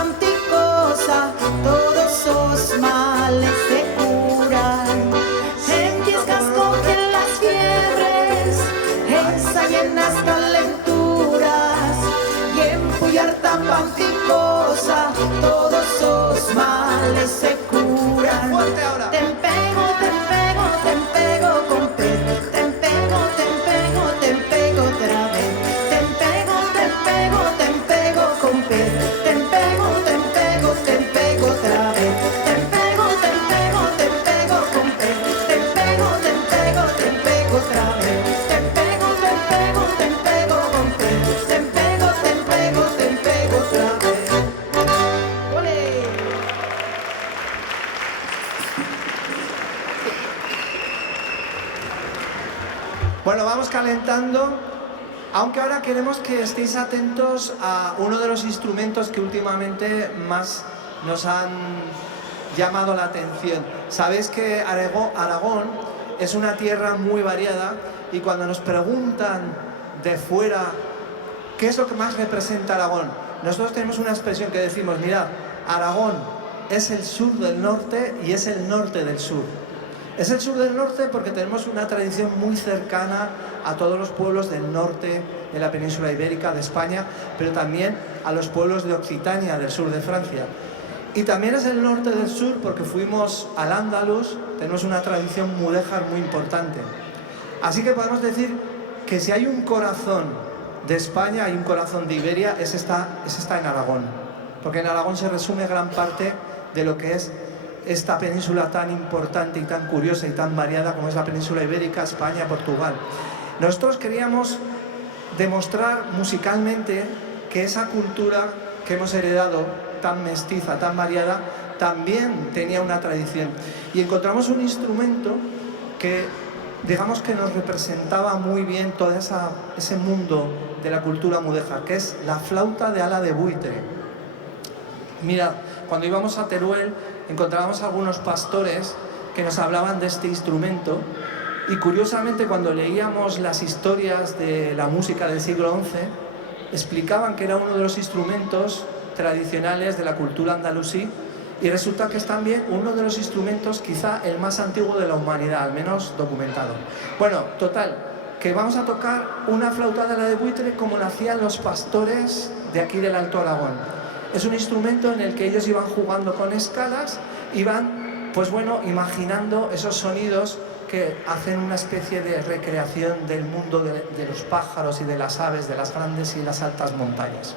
panticosa, todos os males se curan. En Tiescas cogen las fiebres, ensayan las calenturas, y en Puyarta panticosa, todos os males se curan. Te pego con pe, te pego otra vez. Te pego con pe, te pego otra vez. Te pego con pe, te pego otra vez. Te pego con pe, te pego otra vez. ¡Ole! Bueno, vamos calentando, aunque ahora queremos que estéis atentos a uno de los instrumentos que últimamente más nos han llamado la atención. Sabéis que Aragón es una tierra muy variada y cuando nos preguntan de fuera qué es lo que más representa Aragón, nosotros tenemos una expresión que decimos, mirad, Aragón es el sur del norte y es el norte del sur. Es el sur del norte porque tenemos una tradición muy cercana a todos los pueblos del norte de la península ibérica, de España, pero también a los pueblos de Occitania, del sur de Francia. Y también es el norte del sur porque fuimos al Andalus, tenemos una tradición mudéjar muy importante. Así que podemos decir que si hay un corazón de España, hay un corazón de Iberia, ese está en Aragón. Porque en Aragón se resume gran parte de lo que es esta península tan importante y tan curiosa y tan variada como es la península ibérica, España, Portugal. Nosotros queríamos demostrar musicalmente que esa cultura que hemos heredado, tan mestiza, tan variada, también tenía una tradición. Y encontramos un instrumento que, digamos que nos representaba muy bien todo ese mundo de la cultura mudéjar, que es la flauta de ala de buitre. Mira, cuando íbamos a Teruel encontrábamos algunos pastores que nos hablaban de este instrumento y curiosamente cuando leíamos las historias de la música del siglo XI explicaban que era uno de los instrumentos tradicionales de la cultura andalusí y resulta que es también uno de los instrumentos quizá el más antiguo de la humanidad, al menos documentado. Bueno, total, que vamos a tocar una flauta de ala de buitre como lo hacían los pastores de aquí del Alto Aragón. Es un instrumento en el que ellos iban jugando con escalas, iban, pues bueno, imaginando esos sonidos que hacen una especie de recreación del mundo de los pájaros y de las aves, de las grandes y las altas montañas.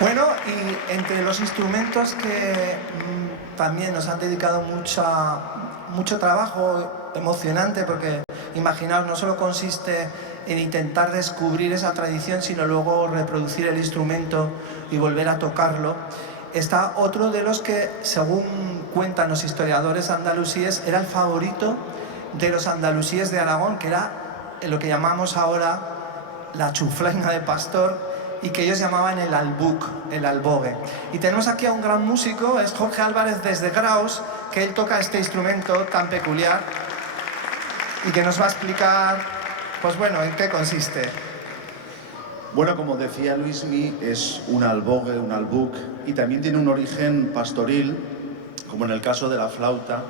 Bueno, y entre los instrumentos que también nos han dedicado mucho trabajo emocionante, porque imaginaos, no solo consiste en intentar descubrir esa tradición, sino luego reproducir el instrumento y volver a tocarlo. Está otro de los que, según cuentan los historiadores andalusíes, era el favorito de los andalusíes de Aragón, que era en lo que llamamos ahora la chuflaina de pastor y que ellos llamaban el albuc, el albogue. Y tenemos aquí a un gran músico, es Jorge Álvarez desde Graus, que él toca este instrumento tan peculiar y que nos va a explicar, pues bueno, en qué consiste. Bueno, como decía Luismi, es un albogue, un albuc, y también tiene un origen pastoril, como en el caso de la flauta,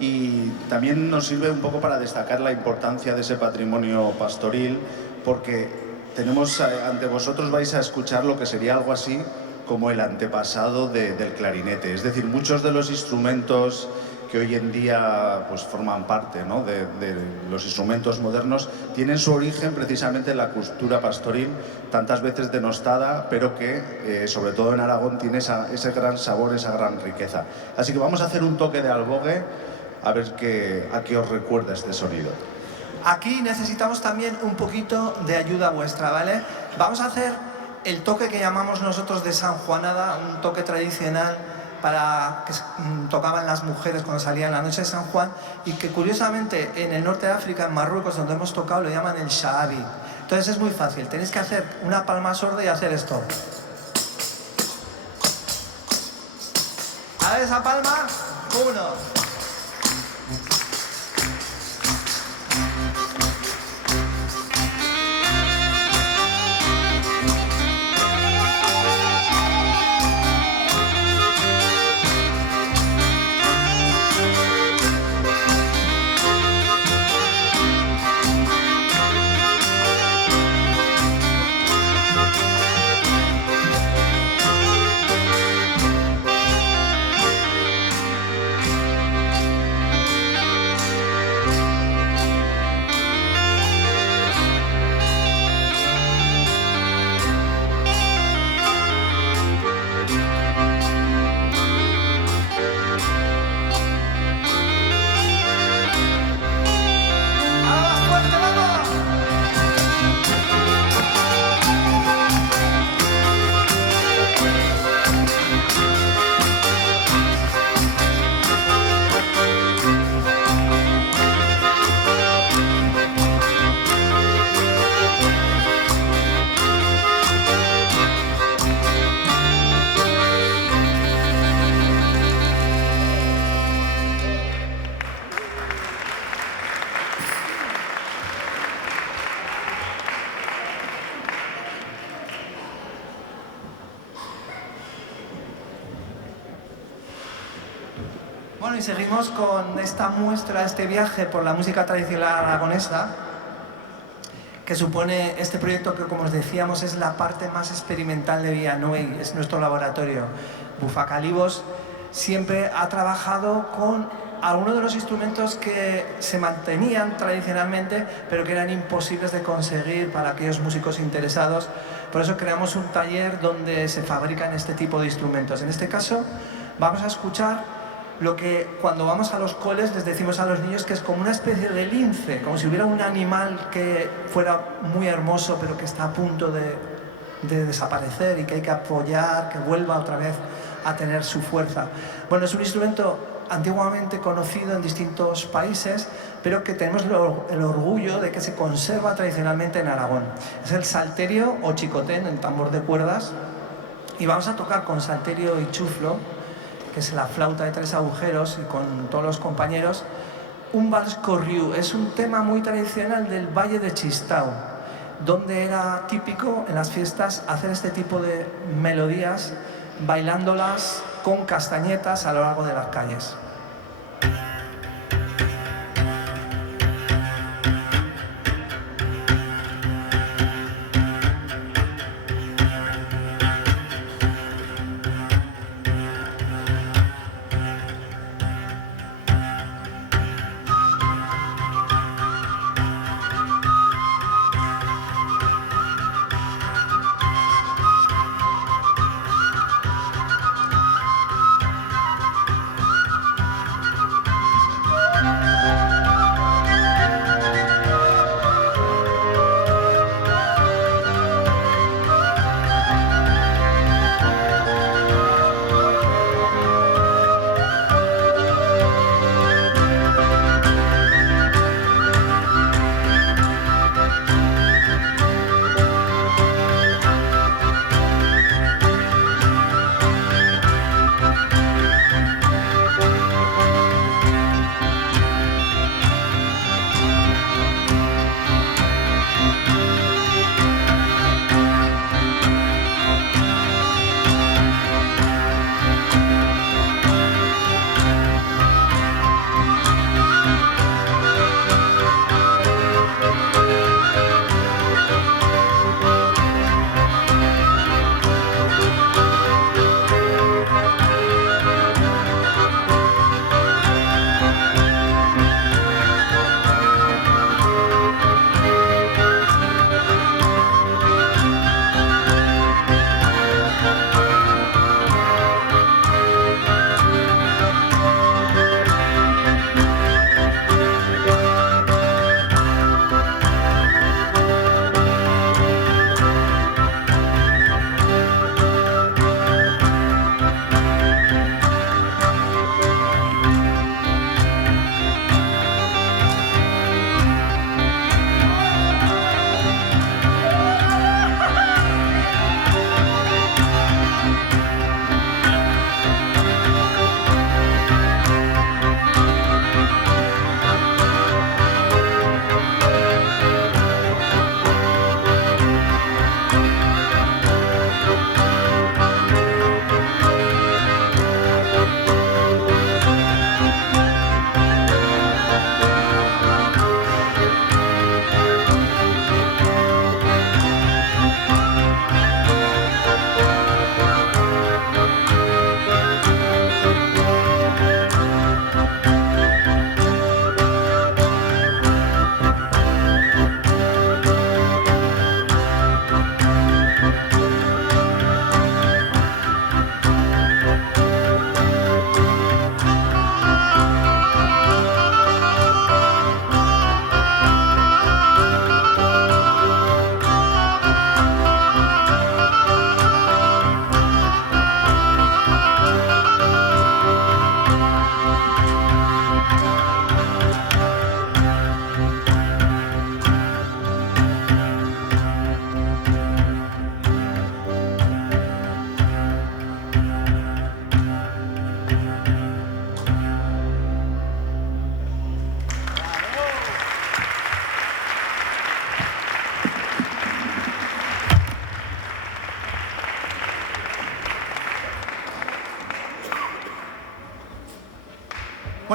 y también nos sirve un poco para destacar la importancia de ese patrimonio pastoril, porque tenemos ante vosotros vais a escuchar lo que sería algo así como el antepasado del clarinete. Es decir, muchos de los instrumentos que hoy en día pues, forman parte, ¿no? de los instrumentos modernos, tienen su origen precisamente en la cultura pastoril, tantas veces denostada, pero que sobre todo en Aragón tiene ese gran sabor, esa gran riqueza. Así que vamos a hacer un toque de albogue, a ver a qué os recuerda este sonido. Aquí necesitamos también un poquito de ayuda vuestra, ¿vale? Vamos a hacer el toque que llamamos nosotros de sanjuanada, un toque tradicional para que tocaban las mujeres cuando salían la noche de San Juan, y que curiosamente en el norte de África, en Marruecos, donde hemos tocado, lo llaman el shaabi. Entonces es muy fácil, tenéis que hacer una palma sorda y hacer esto. A ver esa palma, 1. Bueno, y seguimos con esta muestra, este viaje por la música tradicional aragonesa, que supone este proyecto que, como os decíamos, es la parte más experimental de Villanueva, es nuestro laboratorio. Bufacalibos siempre ha trabajado con algunos de los instrumentos que se mantenían tradicionalmente, pero que eran imposibles de conseguir para aquellos músicos interesados. Por eso creamos un taller donde se fabrican este tipo de instrumentos. En este caso, vamos a escuchar lo que cuando vamos a los coles les decimos a los niños que es como una especie de lince, como si hubiera un animal que fuera muy hermoso pero que está a punto de desaparecer y que hay que apoyar, que vuelva otra vez a tener su fuerza. Bueno, es un instrumento antiguamente conocido en distintos países, pero que tenemos el orgullo de que se conserva tradicionalmente en Aragón. Es el salterio o chicotén, el tambor de cuerdas, y vamos a tocar con salterio y chuflo, que es la flauta de 3 agujeros, y con todos los compañeros, un vals corriú. Es un tema muy tradicional del Valle de Chistau, donde era típico en las fiestas hacer este tipo de melodías, bailándolas con castañetas a lo largo de las calles.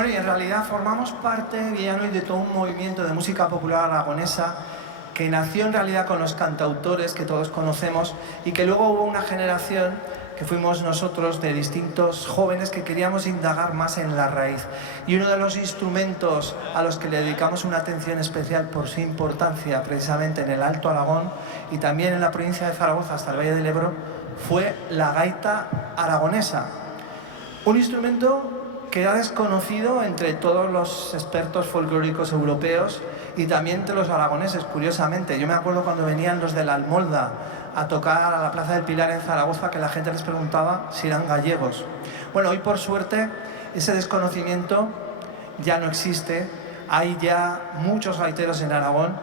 Bueno, y en realidad formamos parte, Villano, de todo un movimiento de música popular aragonesa que nació en realidad con los cantautores que todos conocemos y que luego hubo una generación que fuimos nosotros de distintos jóvenes que queríamos indagar más en la raíz. Y uno de los instrumentos a los que le dedicamos una atención especial por su importancia precisamente en el Alto Aragón y también en la provincia de Zaragoza hasta el Valle del Ebro fue la gaita aragonesa. Un instrumento que era desconocido entre todos los expertos folclóricos europeos y también entre los aragoneses, curiosamente. Yo me acuerdo cuando venían los de la Almolda a tocar a la Plaza del Pilar en Zaragoza, que la gente les preguntaba si eran gallegos. Bueno, hoy por suerte ese desconocimiento ya no existe, hay ya muchos gaiteros en Aragón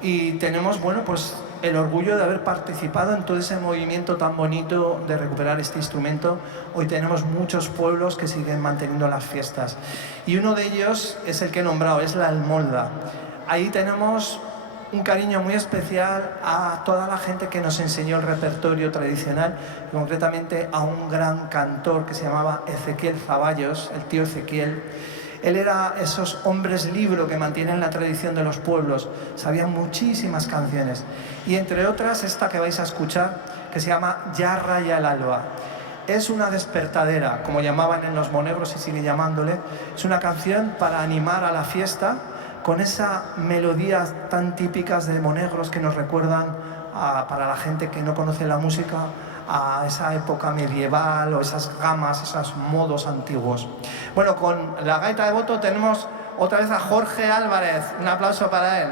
y tenemos, bueno, pues el orgullo de haber participado en todo ese movimiento tan bonito de recuperar este instrumento. Hoy tenemos muchos pueblos que siguen manteniendo las fiestas y uno de ellos es el que he nombrado, es la Almolda. Ahí tenemos un cariño muy especial a toda la gente que nos enseñó el repertorio tradicional, concretamente a un gran cantor que se llamaba Ezequiel Zaballos, el tío Ezequiel. Él era esos hombres libro que mantienen la tradición de los pueblos, sabían muchísimas canciones y entre otras esta que vais a escuchar que se llama Ya raya el alba. Es una despertadera, como llamaban en los monegros y siguen llamándole, es una canción para animar a la fiesta con esas melodías tan típicas de monegros que nos recuerdan para la gente que no conoce la música a esa época medieval o esas gamas, esos modos antiguos. Bueno, con la gaita de Boto tenemos otra vez a Jorge Álvarez. Un aplauso para él.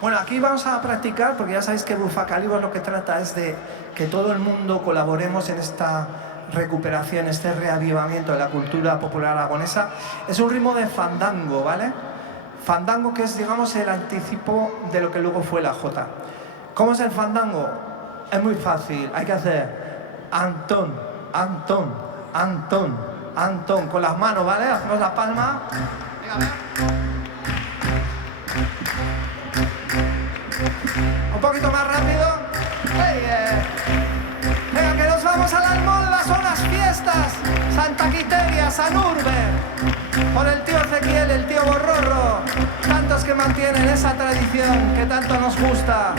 Bueno, aquí vamos a practicar, porque ya sabéis que Bufacalibos lo que trata es de que todo el mundo colaboremos en esta recuperación, este reavivamiento de la cultura popular aragonesa. Es un ritmo de fandango, ¿vale? Fandango que es, digamos, el anticipo de lo que luego fue la jota. ¿Cómo es el fandango? Es muy fácil, hay que hacer Antón, Antón, Antón, Antón, con las manos, ¿vale? Hacemos la palma. Un poquito más rápido. ¡Hey, Venga, que nos vamos a la Almolda, son las fiestas. Santa Quiteria, San Urbe. Por el tío Ezequiel, el tío Borrorro. Tantos que mantienen esa tradición que tanto nos gusta.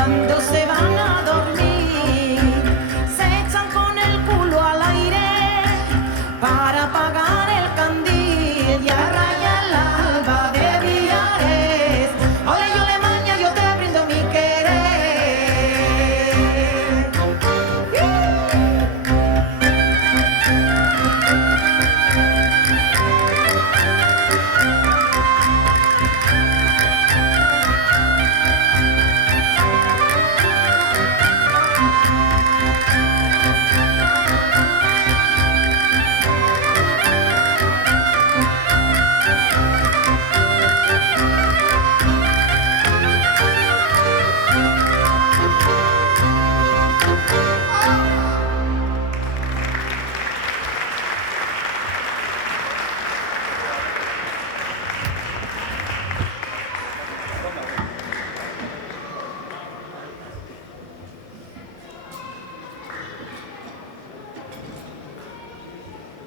cuando se van a dormir, se echan con el culo al aire para apagar el candil y a rayar el alba de Villares. Ole, yo le maña, yo te brindo mi querer.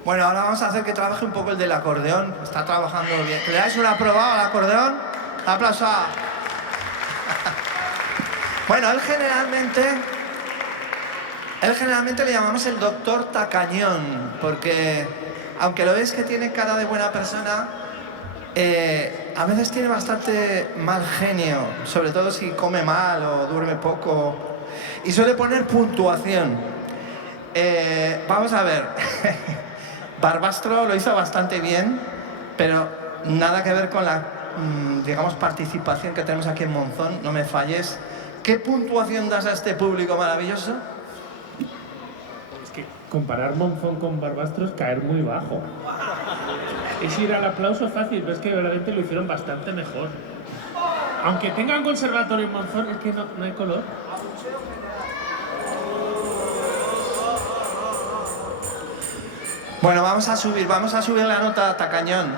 Bueno, ahora vamos a hacer que trabaje un poco el del acordeón. Está trabajando bien. ¿Le dais un aprobado al acordeón? Aplauso. Bueno, él generalmente le llamamos el doctor Tacañón, porque aunque lo veis que tiene cara de buena persona, a veces tiene bastante mal genio, sobre todo si come mal o duerme poco, y suele poner puntuación. Vamos a ver. Barbastro lo hizo bastante bien, pero nada que ver con la, digamos, participación que tenemos aquí en Monzón, no me falles. ¿Qué puntuación das a este público maravilloso? Es que comparar Monzón con Barbastro es caer muy bajo. Es ir al aplauso fácil, pero es que verdaderamente lo hicieron bastante mejor. Aunque tengan conservatorio en Monzón, es que no hay color. Bueno, vamos a subir la nota a Tacañón.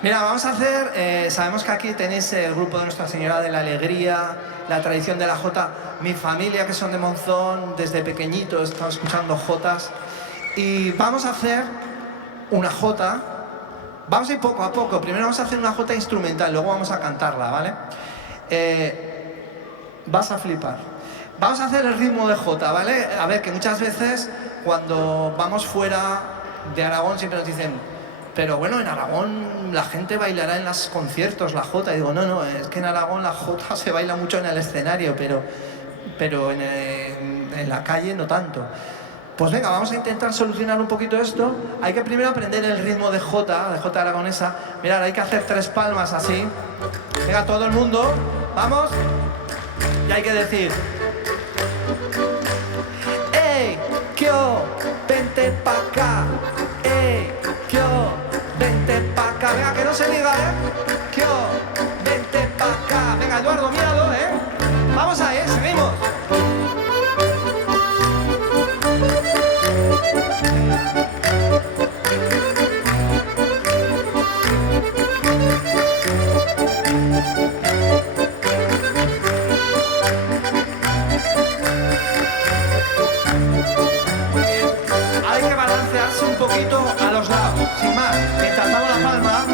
Mira, vamos a hacer, sabemos que aquí tenéis el grupo de Nuestra Señora de la Alegría, la tradición de la jota. Mi familia, que son de Monzón, desde pequeñito he estado escuchando jotas. Y vamos a hacer una jota. Vamos a ir poco a poco. Primero vamos a hacer una jota instrumental, luego vamos a cantarla, ¿vale? Vas a flipar. Vamos a hacer el ritmo de jota, ¿vale? A ver, que muchas veces cuando vamos fuera de Aragón siempre nos dicen, pero bueno, en Aragón la gente bailará en los conciertos la jota. Y digo, no, es que en Aragón la jota se baila mucho en el escenario, pero en la calle no tanto. Pues venga, vamos a intentar solucionar un poquito esto. Hay que primero aprender el ritmo de jota aragonesa. Mirad, hay que hacer 3 palmas así. Venga, todo el mundo, vamos. Y hay que decir, ¡ey, kio, vente pa' acá! ¡Ey, kio, vente pa' acá! Venga, que no se diga, Kio, vente pa' acá. Venga, Eduardo, míralo, Vamos ahí, seguimos. Hay que balancearse un poquito a los lados, sin más. Mientras damos la palma.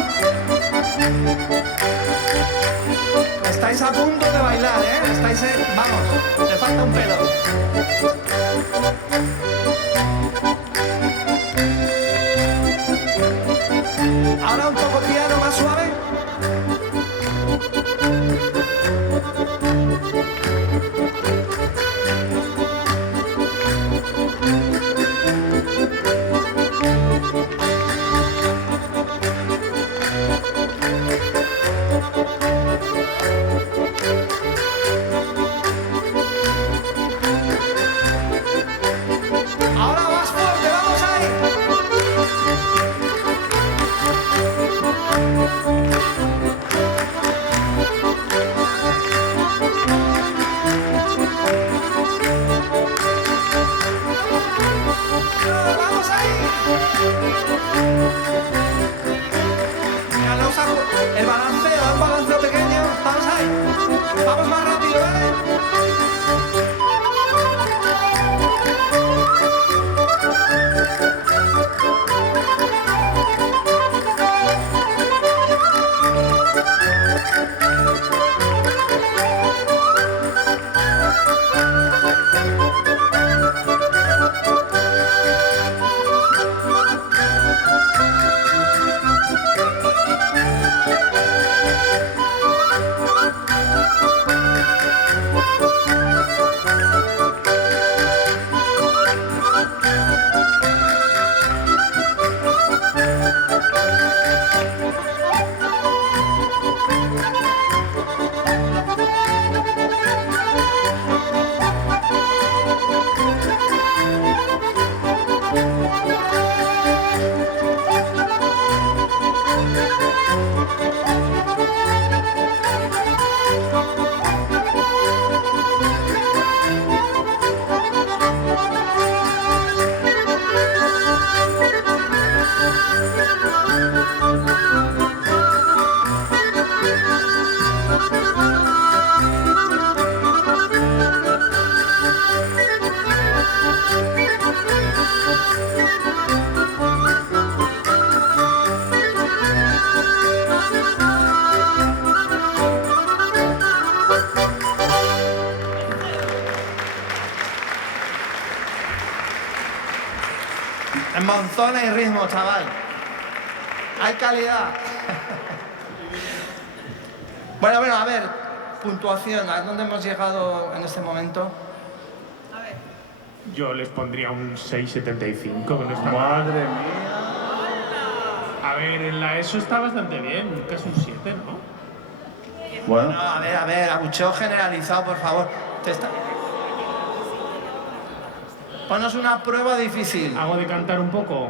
Estáis a punto de bailar, Estáis, vamos, le falta un pelo. Ahora un poco piano más suave. Ahora más fuerte, vamos ahí. En Monzón hay ritmo, chaval. Hay calidad. Bueno, a ver, puntuación. ¿A dónde hemos llegado en este momento? Yo les pondría un 6,75, que no está mal. Madre mía. A ver, en la ESO está bastante bien, casi un 7, ¿no? Bueno. No, a ver, abucheo generalizado, por favor. Ponos una prueba difícil. ¿Hago de cantar un poco?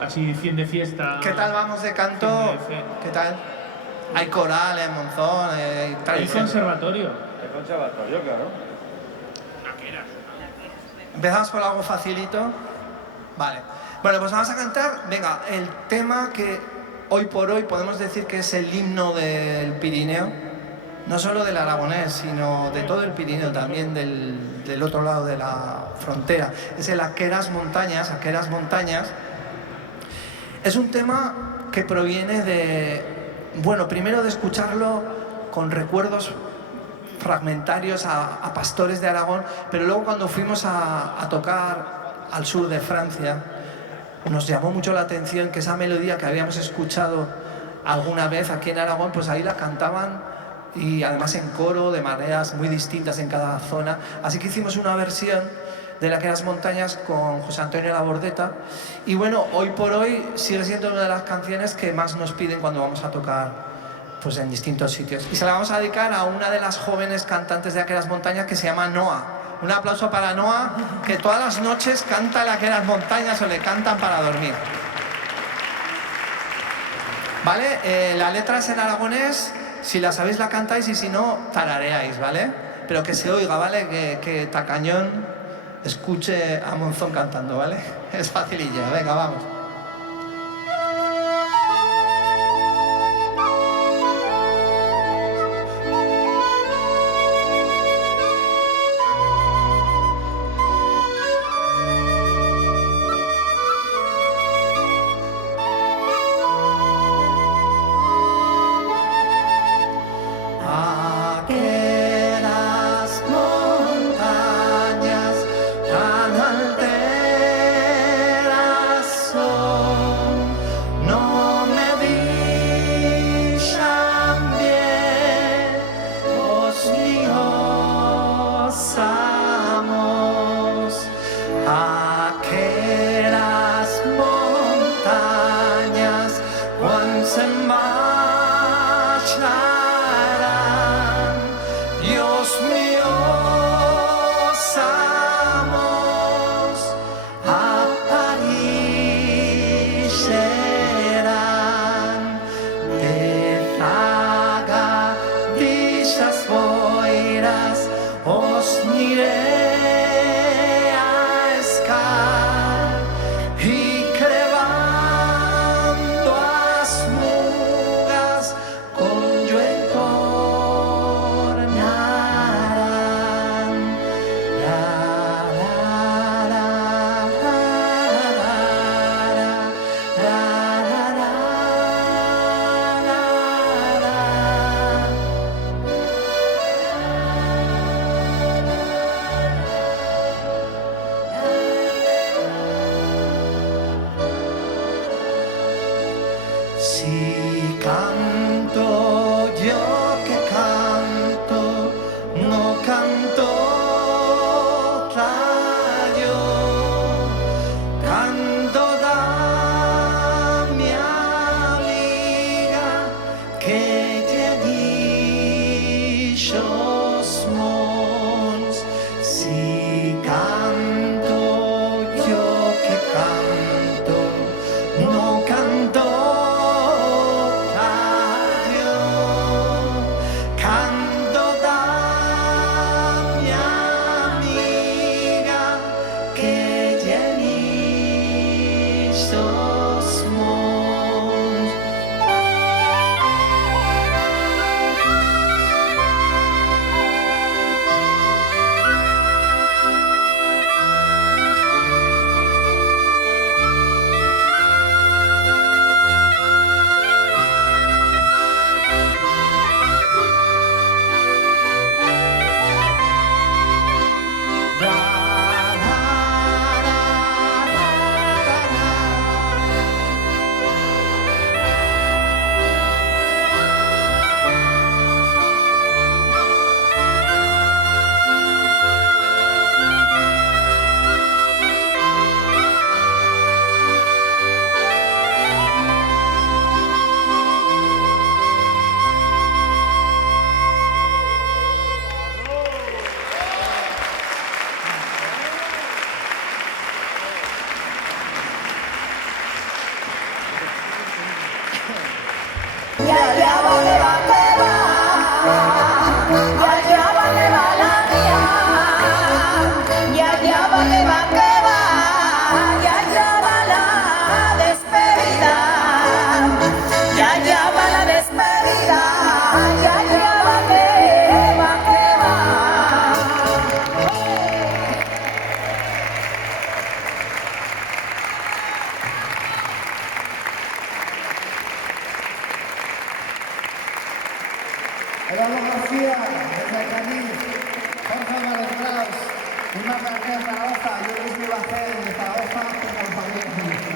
Así, 100 de fiesta. ¿Qué tal vamos de canto? ¿Qué tal? Hay coral en Monzón, hay El tradición. conservatorio. El conservatorio, claro. ¿Empezamos por algo facilito? Vale. Bueno, pues vamos a cantar, venga, el tema que hoy por hoy podemos decir que es el himno del Pirineo, no solo del aragonés, sino de todo el Pirineo, también del otro lado de la frontera. Es el Aqueras Montañas, Aqueras Montañas. Es un tema que proviene de, bueno, primero de escucharlo con recuerdos fragmentarios a pastores de Aragón, pero luego cuando fuimos a tocar al sur de Francia, nos llamó mucho la atención que esa melodía que habíamos escuchado alguna vez aquí en Aragón, pues ahí la cantaban y además en coro, de maneras muy distintas en cada zona. Así que hicimos una versión de Aqueras Montañas con José Antonio Labordeta y bueno, hoy por hoy sigue siendo una de las canciones que más nos piden cuando vamos a tocar pues en distintos sitios. Y se la vamos a dedicar a una de las jóvenes cantantes de Aqueras Montañas que se llama Noa. Un aplauso para Noa, que todas las noches canta en Aqueras Montañas o le cantan para dormir. ¿Vale? La letra es en aragonés, si la sabéis la cantáis y si no, tarareáis, ¿vale? Pero que se oiga, ¿vale? Que Tacañón escuche a Monzón cantando, ¿vale? Es facilillo, venga, vamos. Eduardo García, desde Cádiz, Jorge Álvarez Bras, Inma García de Zaragoza, yo Luis Mibacel de Zaragoza, con compañía.